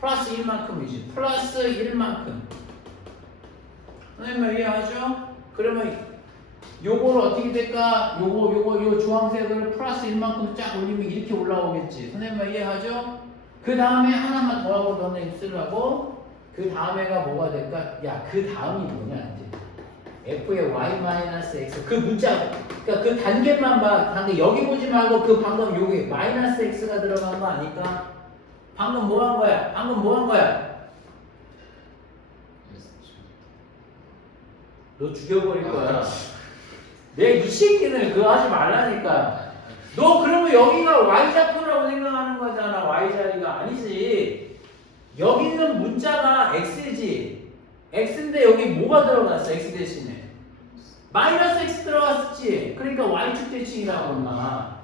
플러스 1만큼이지. 플러스 1만큼. 선생님 이해하죠? 그러면 요거를 어떻게 될까? 요 주황색을 플러스 1만큼 쫙 올리면 이렇게 올라오겠지. 선생님 이해하죠? 그 다음에 하나만 더 하고 너는 쓰려고. 그 다음에가 뭐가 될까? 야, 그 다음이 뭐냐 이제. f의 y-x 그 문자 그러니까 그 단계만 봐. 단계 여기 보지 말고 그 방금 여기 마이너스 x가 들어간 거 아닐까? 방금 뭐 한 거야? 방금 뭐 한 거야? 너 죽여버릴 거야. 내 이 새끼는 그거 하지 말라니까. 너 그러면 여기가 y좌표라고 생각하는 거잖아. y자리가 아니지. 여기 있는 문자가 x지. x인데 여기 뭐가 들어갔어? x 대신에 마이너스 x 들어갔었지. 그러니까 y축 대칭이라고 임마.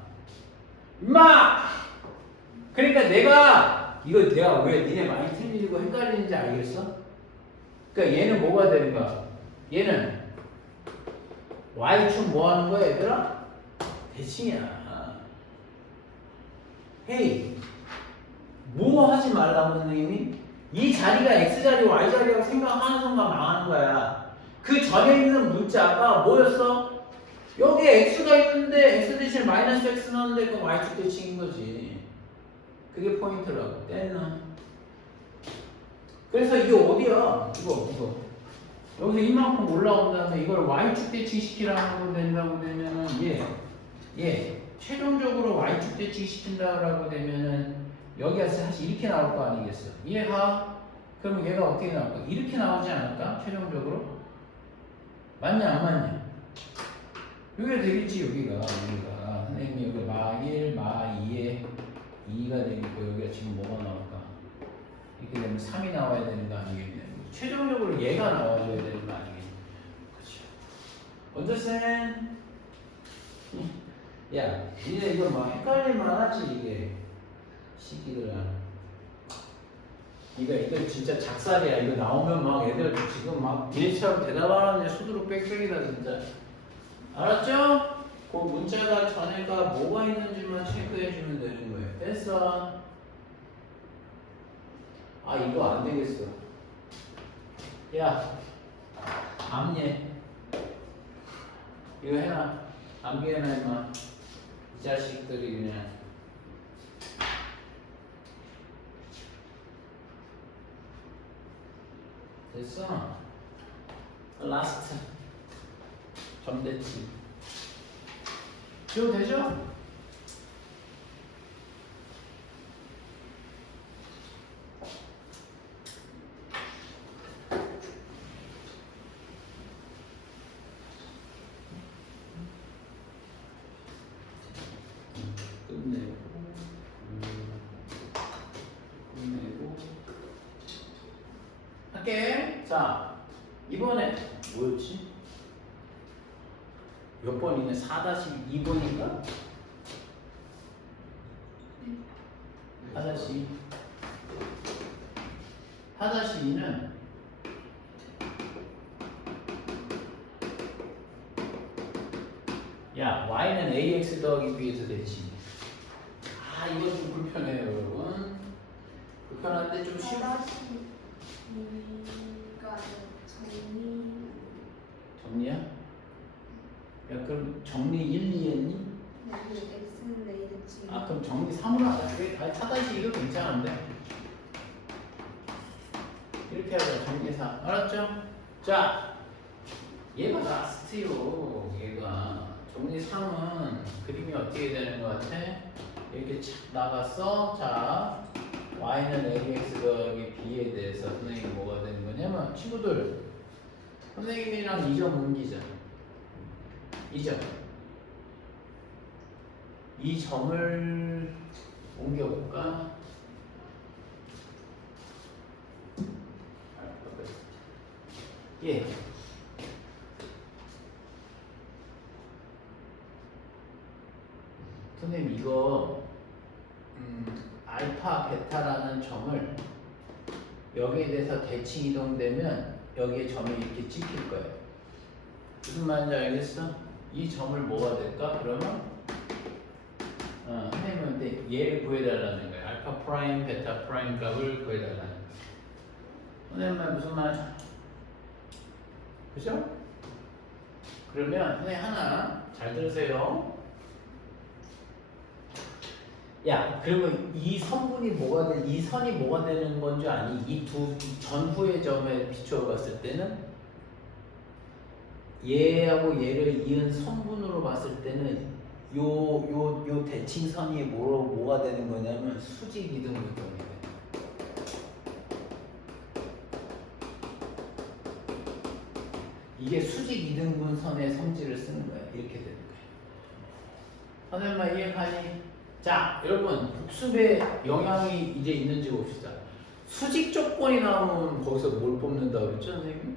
그러니까 내가 왜 니네 많이 틀리고 헷갈리는지 알겠어? 그러니까 얘는 뭐가 되는 거야? 얘는 y축 뭐 하는 거야 얘들아? 대칭이야. 헤이 뭐 하지 말라고 선생님이? 이 자리가 x자리 y자리라고 생각하는 순간 망하는 거야. 그 전에 있는 문자가 뭐였어? 여기 x가 있는데 x 대신에 마이너스 x 넣었는데 그럼 y축 대칭인 거지. 그게 포인트라고. 떼나. 그래서 이게 어디야? 이거 여기서 이만큼 올라온 다음에 이걸 y축 대칭 시키라고 된다고 되면은 얘 최종적으로 y축 대칭 시킨다고 되면은 여기가 사실 이렇게 나올 거 아니겠어? 이해가? 그럼 얘가 어떻게 나올까? 이렇게 나오지 않을까? 최종적으로? 맞냐 안 맞냐? 여기가 되겠지. 여기가 선생님이 여기 마1 마2에 2가 되겠고 여기가 지금 뭐가 나올까? 이렇게 되면 3이 나와야 되는 거 아니겠냐? 최종적으로 얘가 나와줘야 되는 거 아니겠냐? 그렇죠. 언제쌤? 야, 니네 이거 막 헷갈릴만 하지 이게 시기들아. 이거 진짜 작살이야. 이거 나오면 막 애들 지금 막 니네처럼 대답하는 애 수두룩 빽빽이다 진짜. 알았죠? 그 문자가 전에가 뭐가 있는지만 체크해주면 되는 거예요. 됐어. 아 이거 안 되겠어. 야, 암예. 이거 해놔. 암기해놔 임마. 이 자식들이 그냥. 됐어. 라스트. 점대치. 이거 되죠? 끝내고 할게. 자, 이번에 뭐였지? 몇 번이네? 4-2번인가? 4-2. 4-2는 야, y는 ax 더하기 b에서 되지. 아, 이거 좀 불편해요, 여러분. 불편한데 좀 쉬워. 다시 이가 정리. 정리야? 야, 그럼 정리 1, 2 했니? 네, X는 내일했지. 아, 그럼 정리 3으로 하자. 그래, 다 4-2 이거 괜찮은데? 이렇게 하자, 정리 3. 알았죠? 자, 얘가 라스트요. 얘가. 정리 3은 그림이 어떻게 되는 것 같아? 이렇게 착 나갔어. 자, y는 ax 더하기 b에 대해서 선생님이 뭐가 되는 거냐면, 친구들, 선생님이랑 이 점 옮기자. 이 점. 이 점을 옮겨볼까? 예. 선생님 이거 알파 베타라는 점을 여기에 대해서 대칭 이동되면 여기에 점이 이렇게 찍힐 거예요. 무슨 말인지 알겠어? 이 점을 뭐가 될까? 그러면 선생님한테 얘를 구해달라는 거예요. 알파 프라임, 베타 프라임 값을 구해달라는 거예요. 선생님 말 무슨 말? 그죠? 그러면 선생님 하나 잘 들으세요. 야, 그러면 이 선분이 뭐가 돼? 이 선이 뭐가 되는 건 줄 아니? 이 두 전후의 점에 비추어 봤을 때는 얘하고 얘를 이은 선분으로 봤을 때는 요 대칭선이 뭐가 되는 거냐면 수직 이등분점이 돼. 이게 수직 이등분선의 성질을 쓰는 거야. 이렇게 되는 거야. 선생님만 이해가니? 자, 여러분 복습에 영향이 이제 있는지 봅시다. 수직 조건이 나오면 거기서 뭘 뽑는다 그랬죠, 선생님?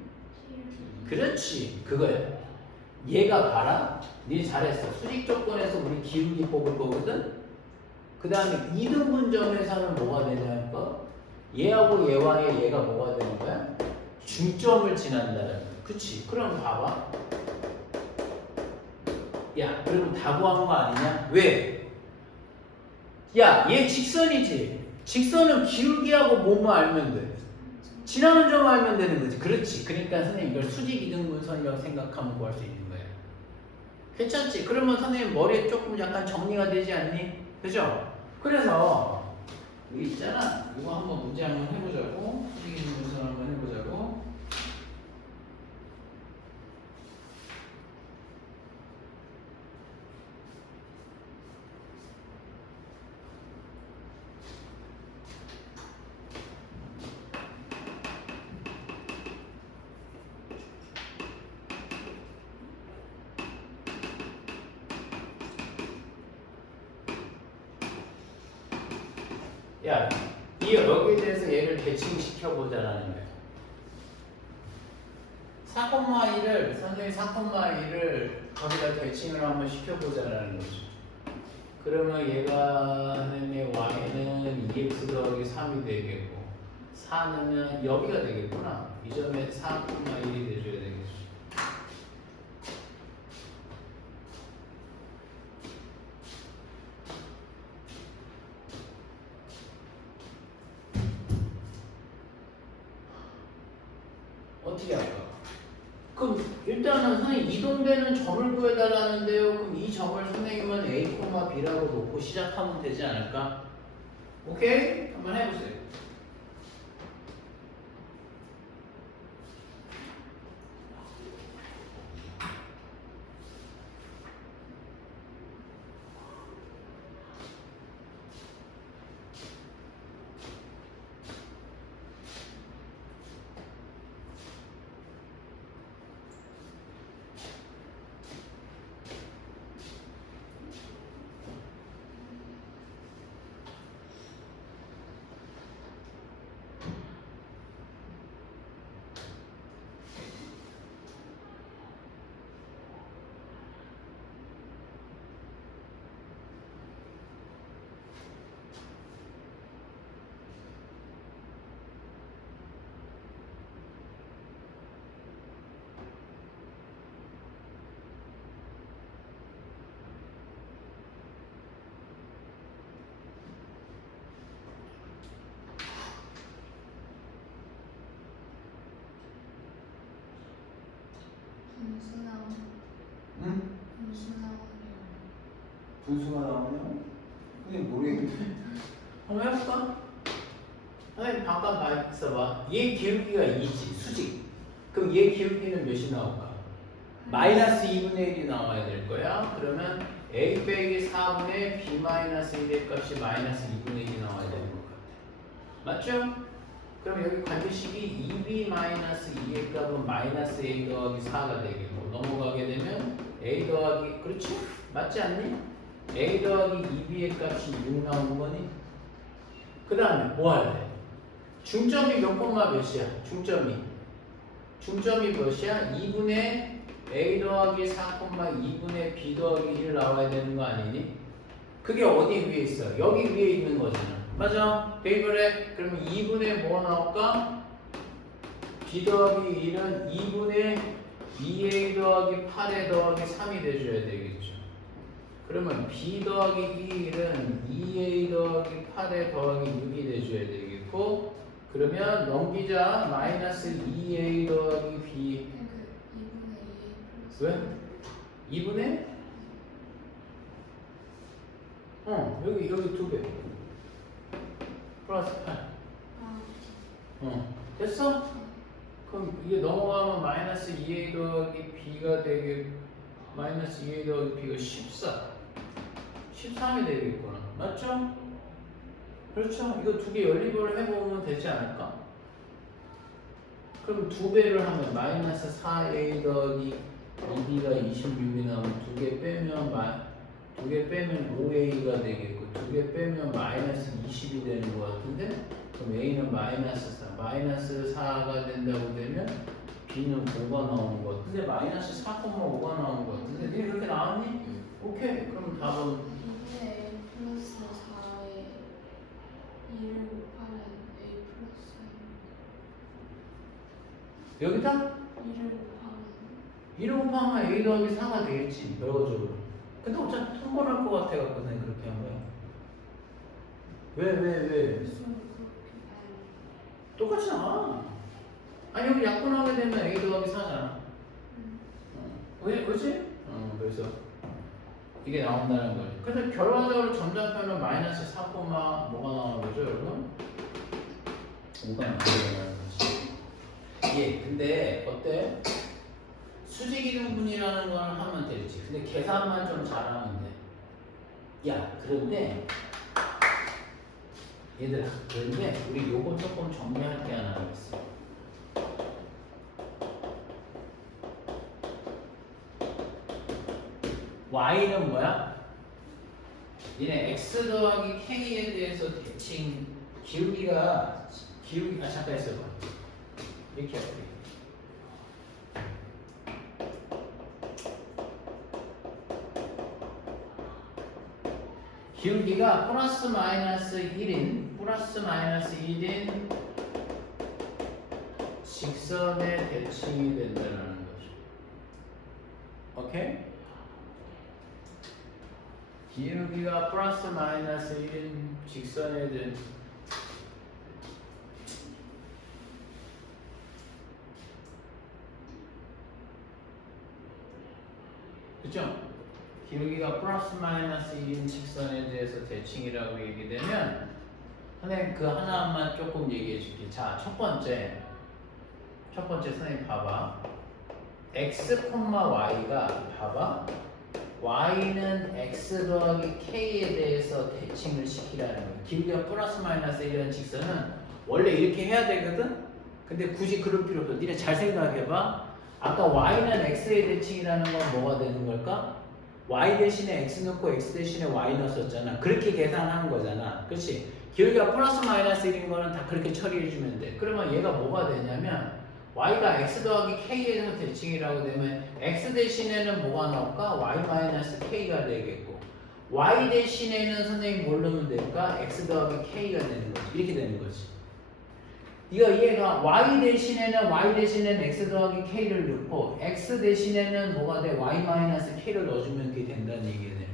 그렇지, 그거야. 얘가 봐라. 니 잘했어. 수직 조건에서 우리 기울기 뽑을 거거든. 그 다음에 이등분점에서는 뭐가 되냐니까? 얘하고 얘와 얘가 뭐가 되는 거야? 중점을 지난다는 거야. 그치? 그럼 봐봐. 야, 그러면 다 구한 거 아니냐? 왜? 야, 얘 직선이지. 직선은 기울기하고 뭐만 알면 돼. 지나는 점 알면 되는 거지. 그렇지. 그러니까 선생님 이걸 수직 이등분선이라고 생각하면 구할 수 있는 거야. 괜찮지? 그러면 선생님 머리에 조금 약간 정리가 되지 않니? 그죠? 그래서 여기 있잖아. 이거 한번 문제 한번 해보자고. 수직 이등분선 한번 해보자고. 야, 여기에 대해서 얘를 대칭시켜보자라는 거야. 4,2를 선생님 4,2를 거기다 대칭을 한번 시켜보자라는 거죠. 그러면 얘가 선생님 y는 2x 더하기 3이 되겠고 4는 여기가 되겠구나. 이 점에 4,1이 돼줘야 되겠죠. 어떻게 할까? 그럼 일단은 그러면 선생님 이동되는 점을 구해달라는데요. 그럼 이 점을 선생님은 A, B라고 놓고 시작하면 되지 않을까? 오케이? 한번 해보세요. 분수 나오네요. 응? 분수 나오네요. 분수가 나오네요? 선생님 모르겠는데. 한번 해볼까? 선생님 잠깐 봐 있어봐. 얘 기울기가 2지 수직. 그럼 얘 기울기는 몇이 나올까? 마이너스 2분의 1이 나와야 될 거야. 그러면 A 빼기 4분의 B 마이너스 1의 값이 마이너스 2분의 1이 나와야 되는 것 같아. 맞죠? 그럼 여기 관계식이 2B 마이너스 2의 값은 마이너스 A 더하기 4가 되겠고 넘어가게 되면 A 더하기 그렇지? 맞지 않니? A 더하기 2B의 값이 6 나오는 거니? 그 다음에 뭐 할래? 중점이 몇 콤마 몇이야? 중점이 몇이야? 2분의 A 더하기 4, 2분의 B 더하기 1 나와야 되는 거 아니니? 그게 어디 위에 있어? 여기 위에 있는 거잖아. 맞아? 대입을 그러면 2분의 뭐 나올까? B 더하기 1은 2분의 2A 더하기 8에 더하기 3이 돼줘야 되겠죠. 그러면 B 더하기 B1은 2A 더하기 8에 더하기 6이 돼줘야 되겠고 그러면 넘기자 마이너스 2A 더하기 B 그 2분의 2 플러스 왜? 2분의? 여기 2배 플러스 8 아, 됐어? 그럼 이게 넘어가면 마이너스 2A 더하기 B가 되게 마이너스 2A 더하기 B가 13이 되겠구나. 맞죠? 그렇죠? 이거 두 개 연립을 해보면 되지 않을까? 그럼 2배를 하면 마이너스 4A 더하기 2B가 26이 나오면 2개 빼면 5A가 되겠고 2개 빼면 마이너스 20이 되는 것 같은데 그럼 A는 마이너스 4 마이너스 4가 된다고 되면 B는 5가 나오는 것 같은데 마이너스 4,5가 나오는 것 같은데 네 그렇게 나왔니? 오케이 그럼 답은 2분의 A 플러스 4에 2를 곱하면 A 플러스 여기다 2를 곱하면 1을 곱하면 A 더하기 4가 되겠지 결과적으로. 근데 어차피 통분할 것 같아갖고 그냥 그렇게 한 거야. 왜? 무슨 그렇게 똑같이 나와. 아니 여기 약분하게 되면 A 더하기 4잖아. 그렇지? 그래서 이게 나온다는 거지. 그래서 결과적으로 점좌표는 마이너스 4, 뭐가 나오는 거죠 여러분? 5가 나오는 거지. 예, 근데 어때? 수직이등분이라는 걸 하면 되지. 근데 계산만 좀 잘하면 돼. 야, 그런데 얘들아, 그런데 우리 요거 조금 정리할 게 하나 있어. y는 뭐야? 얘네 x 더하기 k에 대해서 대칭 기울기가 잠깐 있어봐. 이렇게 할게. 기울기가 플러스 마이너스 1인 직선의 대칭이 된다는 거죠. 오케이? 기울기가 플러스 마이너스 1인 직선의 대칭 기울기가 플러스 마이너스 1인 직선에 대해서 대칭이라고 얘기되면 선생님 그 하나만 조금 얘기해 줄게. 자, 첫 번째 선생님 봐봐. x, y가 봐봐. y는 x 더하기 k에 대해서 대칭을 시키라는 거야. 기울기가 플러스 마이너스 1이라는 직선은 원래 이렇게 해야 되거든? 근데 굳이 그럴 필요 없어. 니네 잘 생각해봐. 아까 y는 x의 대칭이라는 건 뭐가 되는 걸까? y 대신에 x 넣고 x 대신에 y 넣었었잖아. 그렇게 계산하는 거잖아. 그렇지? 기울기가 플러스 마이너스 1인 거는 다 그렇게 처리해주면 돼. 그러면 얘가 뭐가 되냐면 y가 x 더하기 k에서 대칭이라고 되면 x 대신에는 뭐가 나올까? y 마이너스 k가 되겠고 y 대신에는 선생님 뭘 넣으면 될까? x 더하기 k가 되는 거지. 이렇게 되는 거지. 얘가 y 대신에는 x 더하기 k를 넣고 x 대신에는 뭐가 돼? y 마이너스 k를 넣어주면 그게 된다는 얘기네.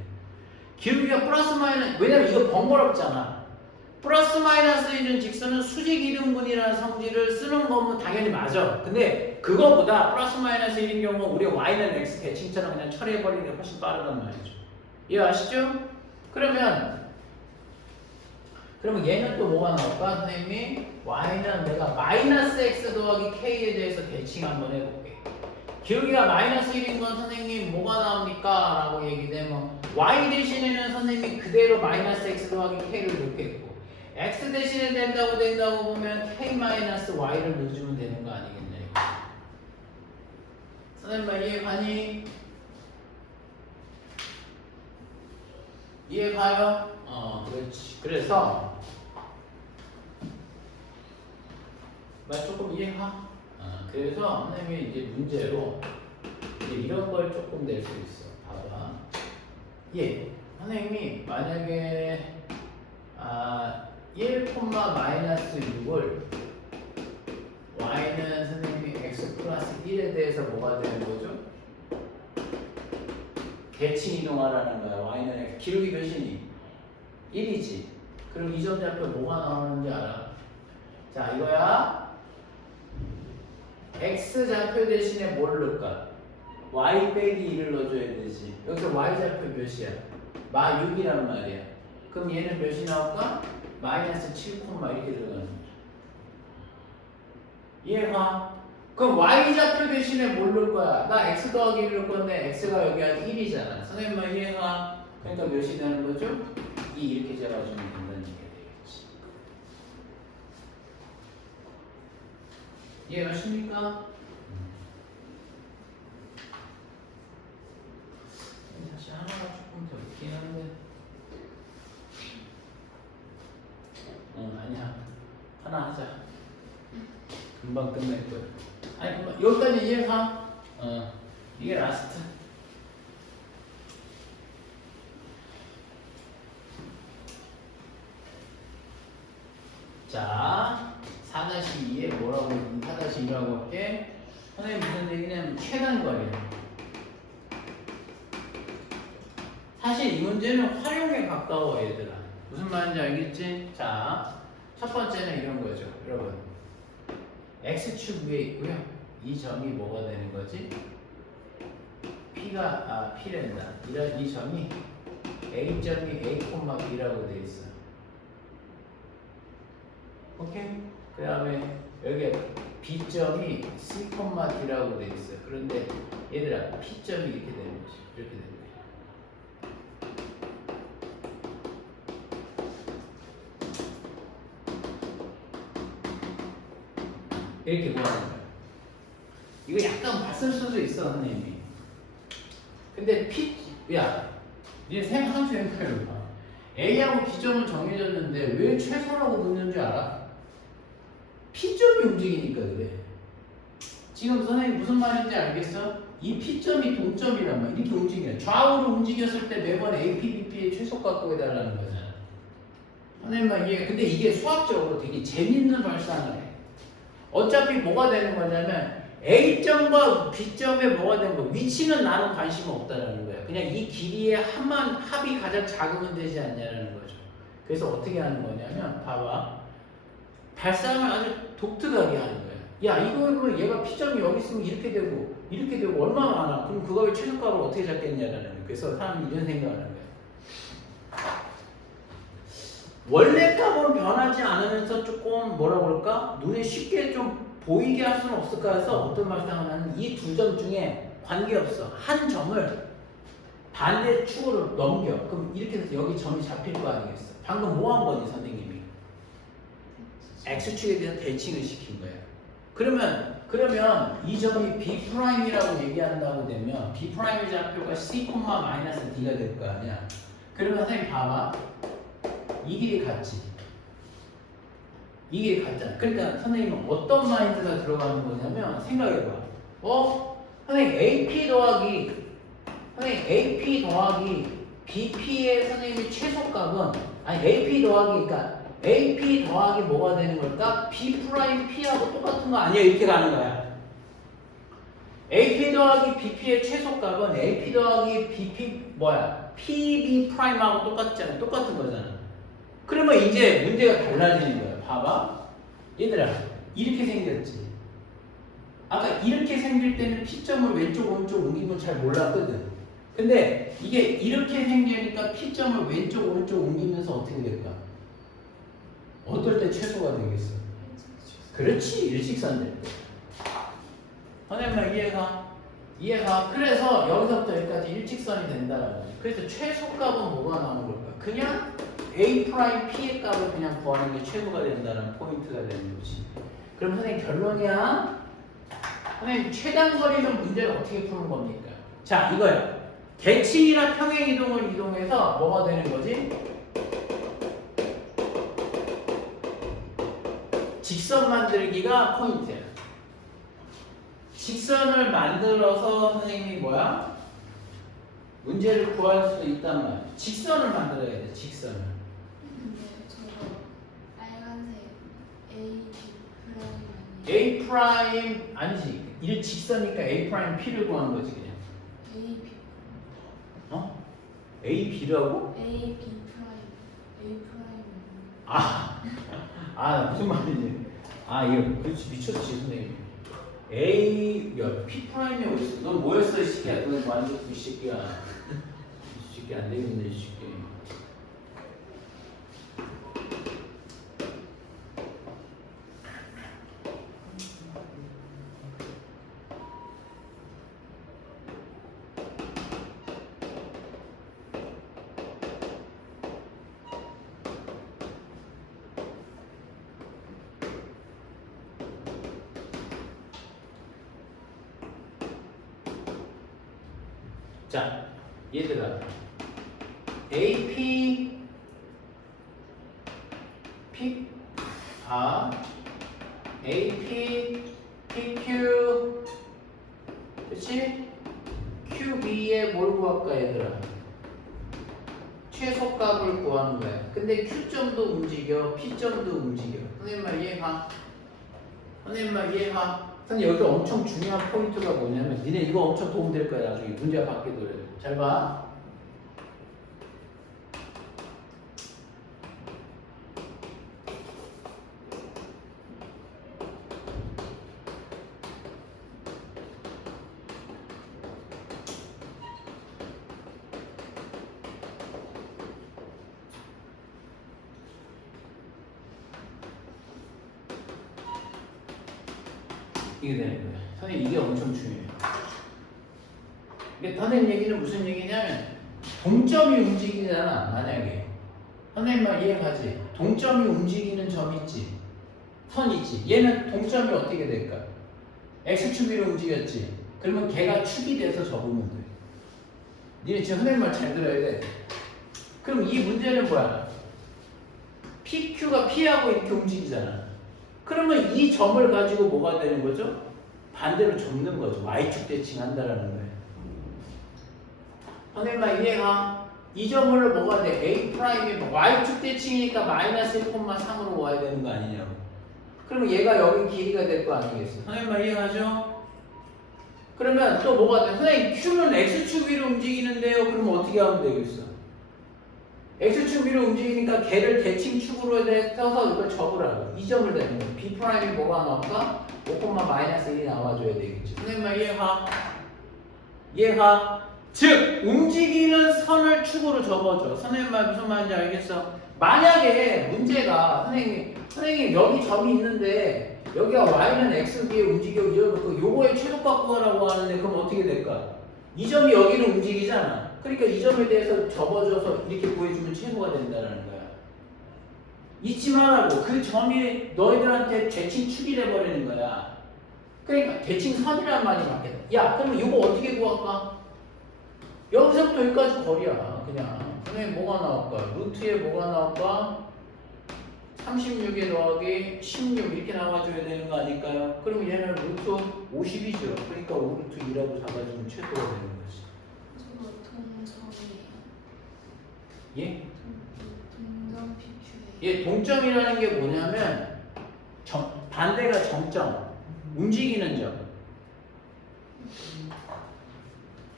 기울기가 플러스 마이너스, 왜냐면 이거 번거롭잖아. 플러스 마이너스 있는 직선은 수직 이등분이라는 성질을 쓰는 거면 당연히 맞아. 근데 그거보다 플러스 마이너스 1인 경우 우리 y는 x 대칭처럼 그냥 처리해버리는 게 훨씬 빠르단 말이죠. 이해하시죠? 그러면 얘는 또 뭐가 나올까? 선생님이 y는 내가 마이너스 x 더하기 k에 대해서 대칭 한번 해볼게. 기울기가 마이너스 1인 건 선생님 뭐가 나옵니까? 라고 얘기되면 y 대신에는 선생님이 그대로 마이너스 x 더하기 k를 넣겠고 x 대신에 된다고 보면 k 마이너스 y를 넣어주면 되는 거 아니겠냐. 선생님 말 이해가니? 이해가요? 그렇지. 그래서 말 조금 이해가? 그래서 선생님이 이제 문제로 이제 이런 걸 조금 낼 수 있어. 봐봐. 선생님이 만약에 1, 마이너스 6을 y는 선생님이 x 플러스 1에 대해서 뭐가 되는 거죠? 대칭 이동하라는 거야. y는 x. 기울기 몇이니? 1이지. 그럼 이 점 좌표 뭐가 나오는지 알아? 자, 이거야. x 좌표 대신에 뭘 넣을까? y 빼기 2를 넣어줘야 되지. 여기서 y 좌표 몇이야? 마 6이란 말이야. 그럼 얘는 몇이 나올까? 마이너스 7, 이렇게 들어가는 거죠. 이해가? 그럼 y 좌표 대신에 뭘 넣을 거야? 나 x 더하기 1 넣을 건데 x가 여기 한 1이잖아. 선생님 말 이해가? 그러니까 몇이 되는 거죠? 2 이렇게 잡아주면 된다는 얘기가 되겠지. 이해가십니까? 사실 하나가 조금 더 있긴 한데 아니야. 하나 하자. 금방 끝낼 거야. 아니, 금방. 여기까지 이해가? 이게 라스트. 자, 4-2에 뭐라고, 4-2라고 할게. 선생님 무슨 얘기냐면 최단거리야. 사실 이 문제는 활용에 가까워, 얘들아. 무슨 말인지 알겠지? 자, 첫 번째는 이런 거죠, 여러분. x축 위에 있고요. 이 점이 뭐가 되는 거지? P랜다. 이런 이 점이 A점이 A, B라고 돼 있어. 오케이? 그 다음에 여기 B점이 C, D라고 돼 있어. 그런데 얘들아, P점이 이렇게 되는 거지. 이렇게 되는 거야. 이렇게 모아놓은 거야. 이거 약간 봤을 수도 있어, 선생님이. 근데 니네 생각해봐. A하고 B점은 정해졌는데 왜 최소라고 놓는 줄 알아? P점이 움직이니까 그래. 지금 선생님 무슨 말인지 알겠어? 이 P점이 동점이란 말이야. 이렇게 움직여. 좌우로 움직였을 때 매번 AP, BP의 최소 갖고 해달라는 거잖아. 선생님 말 이해. 근데 이게 수학적으로 되게 재밌는 발상을 해. 어차피 뭐가 되는 거냐면 A점과 B점에 뭐가 되는 거야? 위치는 나는 관심 없다라는 거야. 그냥 이 길이의 합이 가장 작으면 되지 않냐라는 거죠. 그래서 어떻게 하는 거냐면 봐봐. 발상을 아주 독특하게 하는 거야. 야, 이거 보면 얘가 P점이 여기 있으면 이렇게 되고 얼마나 많아? 그럼 그거의 최소값을 어떻게 잡겠냐라는 거야. 그래서 사람이 이런 생각을 하는 거예요. 원래 값은 변하지 않으면서 조금 뭐라 그럴까? 눈에 쉽게 좀 보이게 할 수는 없을까 해서 어떤 말을 하냐면 이 두 점 중에 관계없어. 한 점을 반대 축으로 넘겨. 그럼 이렇게 해서 여기 점이 잡힐 거 아니겠어? 방금 뭐 한 거니 선생님이? X축에 대한 대칭을 시킨 거예요. 그러면 이 점이 B'이라고 얘기한다고 되면 B'의 좌표가 C, 마이너스 D가 될 거 아니야. 그러면 선생님 봐봐. 이 길이 같지. 이 길이 같잖아. 그러니까 선생님은 어떤 마인드가 들어가는 거냐면 생각해봐. 선생님 AP 더하기 BP의 선생님의 최소값은 AP 더하기 그러니까 AP 더하기 뭐가 되는 걸까? B'P하고 똑같은 거 아니야? 이렇게 가는 거야. AP 더하기 BP의 최소값은 AP 더하기 BP PB'하고 똑같잖아. 똑같은 거잖아. 그러면 이제 문제가 달라지는 거야. 봐봐. 얘들아, 이렇게 생겼지. 아까 이렇게 생길 때는 P점을 왼쪽 오른쪽 옮기면 잘 몰랐거든. 근데 이게 이렇게 생기니까 P점을 왼쪽 오른쪽 옮기면서 어떻게 될까? 어떨 때 최소가 되겠어? 그렇지, 일직선 될 때. 선생님 이해가? 그래서 여기서부터 여기까지 일직선이 된다라는 거지. 그래서 최소값은 뭐가 나오는 걸까? 그냥 A'P의 값을 그냥 구하는 게 최고가 된다는 포인트가 되는 거지. 그럼 선생님 결론이야? 선생님 최단거리는 문제를 어떻게 푸는 겁니까? 자, 이거야. 대칭이나 평행이동을 이동해서 뭐가 되는 거지? 직선 만들기가 포인트야. 직선을 만들어서 선생님이 문제를 구할 수 있단 말이야. 직선을 만들어야 돼. 직선을. 근데 저거 빨간색 A, B A' 아니지. 일직선이니까 A' P를 구하는 거지 그냥. A, B A, B라고? A, B A 무슨 말이지? 이거 그렇지 미쳤지 선생님. P' 어딨어? 넌 뭐였어 이 새끼야? 넌 완전 이 새끼야. 이 새끼 안 되겠네 이 새끼. 자, 얘들아, AP, AP, PQ, 그치? QB에 뭘 구할까 얘들아? 최소값을 구하는 거야. 근데 Q점도 움직여, P점도 움직여. 선생님 말 이해가? 선생님 여기 엄청 중요한 포인트가 뭐냐면 니네 이거 엄청 도움될 거야. 나중에 문제가 바뀌더라도. 잘 봐. 이게 되는 거야. 선생님 이게 엄청 중요해요. 이게 선생님 얘기는 무슨 얘기냐면 동점이 움직이잖아. 만약에 선생님 말 이해가지? 동점이 움직이는 점 있지, 선 있지. 얘는 동점이 어떻게 될까? X축 위로 움직였지. 그러면 걔가 축이 돼서 접으면 돼. 니네 지금 선생님 말 잘 들어야 돼. 그럼 이 문제는 뭐야? PQ가 P하고 이렇게 움직이잖아. 그러면 이 점을 가지고 뭐가 되는 거죠? 반대로 접는 거죠. Y축 대칭한다라는 거예요. 선생님 말 이해가? 이 점을 뭐가 돼? A'이 Y축 대칭이니까 마이너스 1,3으로 와야 되는 거 아니냐고. 그러면 얘가 여기 길이가 될 거 아니겠어? 선생님 말 이해가죠? 그러면 또 뭐가 돼? 선생님 Q는 X축 위로 움직이는데요. 그러면 어떻게 하면 되겠어? X축 위로 움직이니까 걔를 대칭축으로 써서 이걸 접으라고. 이 점을 대는 거야. B'이 뭐가 나올까? 5, 마이너스 1이 나와줘야 되겠지. 선생님 말 이해가? 즉 움직이는 선을 축으로 접어줘. 선생님 말 무슨 말인지 알겠어? 만약에 문제가 선생님 여기 점이 있는데 여기가 y는 x 뒤에 움직여 이러고 요거의 최소값 구하라고 하는데 그럼 어떻게 될까? 이 점이 여기를 움직이잖아. 그러니까 이 점에 대해서 접어줘서 이렇게 구해주면 최소가 된다는 거야. 잊지 말라고. 그 점이 너희들한테 대칭 축이 돼버리는 거야. 그러니까 대칭선이란 말이 맞겠다. 야, 그러면 이거 어떻게 구할까? 여기서부터 여기까지 거리야. 그냥. 선생님 뭐가 나올까? 루트에 뭐가 나올까? 36에 더하기 16 이렇게 나와줘야 되는 거 아닐까요? 그럼 얘는 루트 50이죠. 그러니까 5루트 2라고 잡아주면 최소가 되는 거지. 저거 동점이에요. 예? 동점 PQ예요. 예, 동점이라는 게 뭐냐면 반대가 정점, 움직이는 점.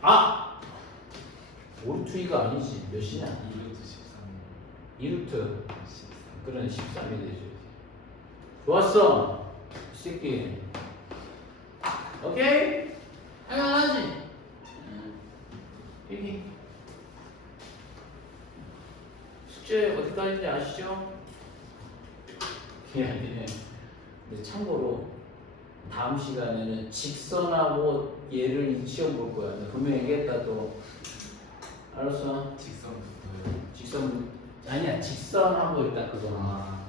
아! 5루트 2가 아니지. 몇이냐? 2루트 13 2루트 13 그런 13이 되죠. 좋았어. 이 새끼. 오케이? 할만하지? 여기 숙제 어디까지인지 아시죠? 예. 근데 참고로 다음 시간에는 직선하고 얘를 시험 볼 거야. 내가 분명히 얘기했다 또. 알았어? 직선부터요. 직선 아니야. 직선하고 일단 그거. 아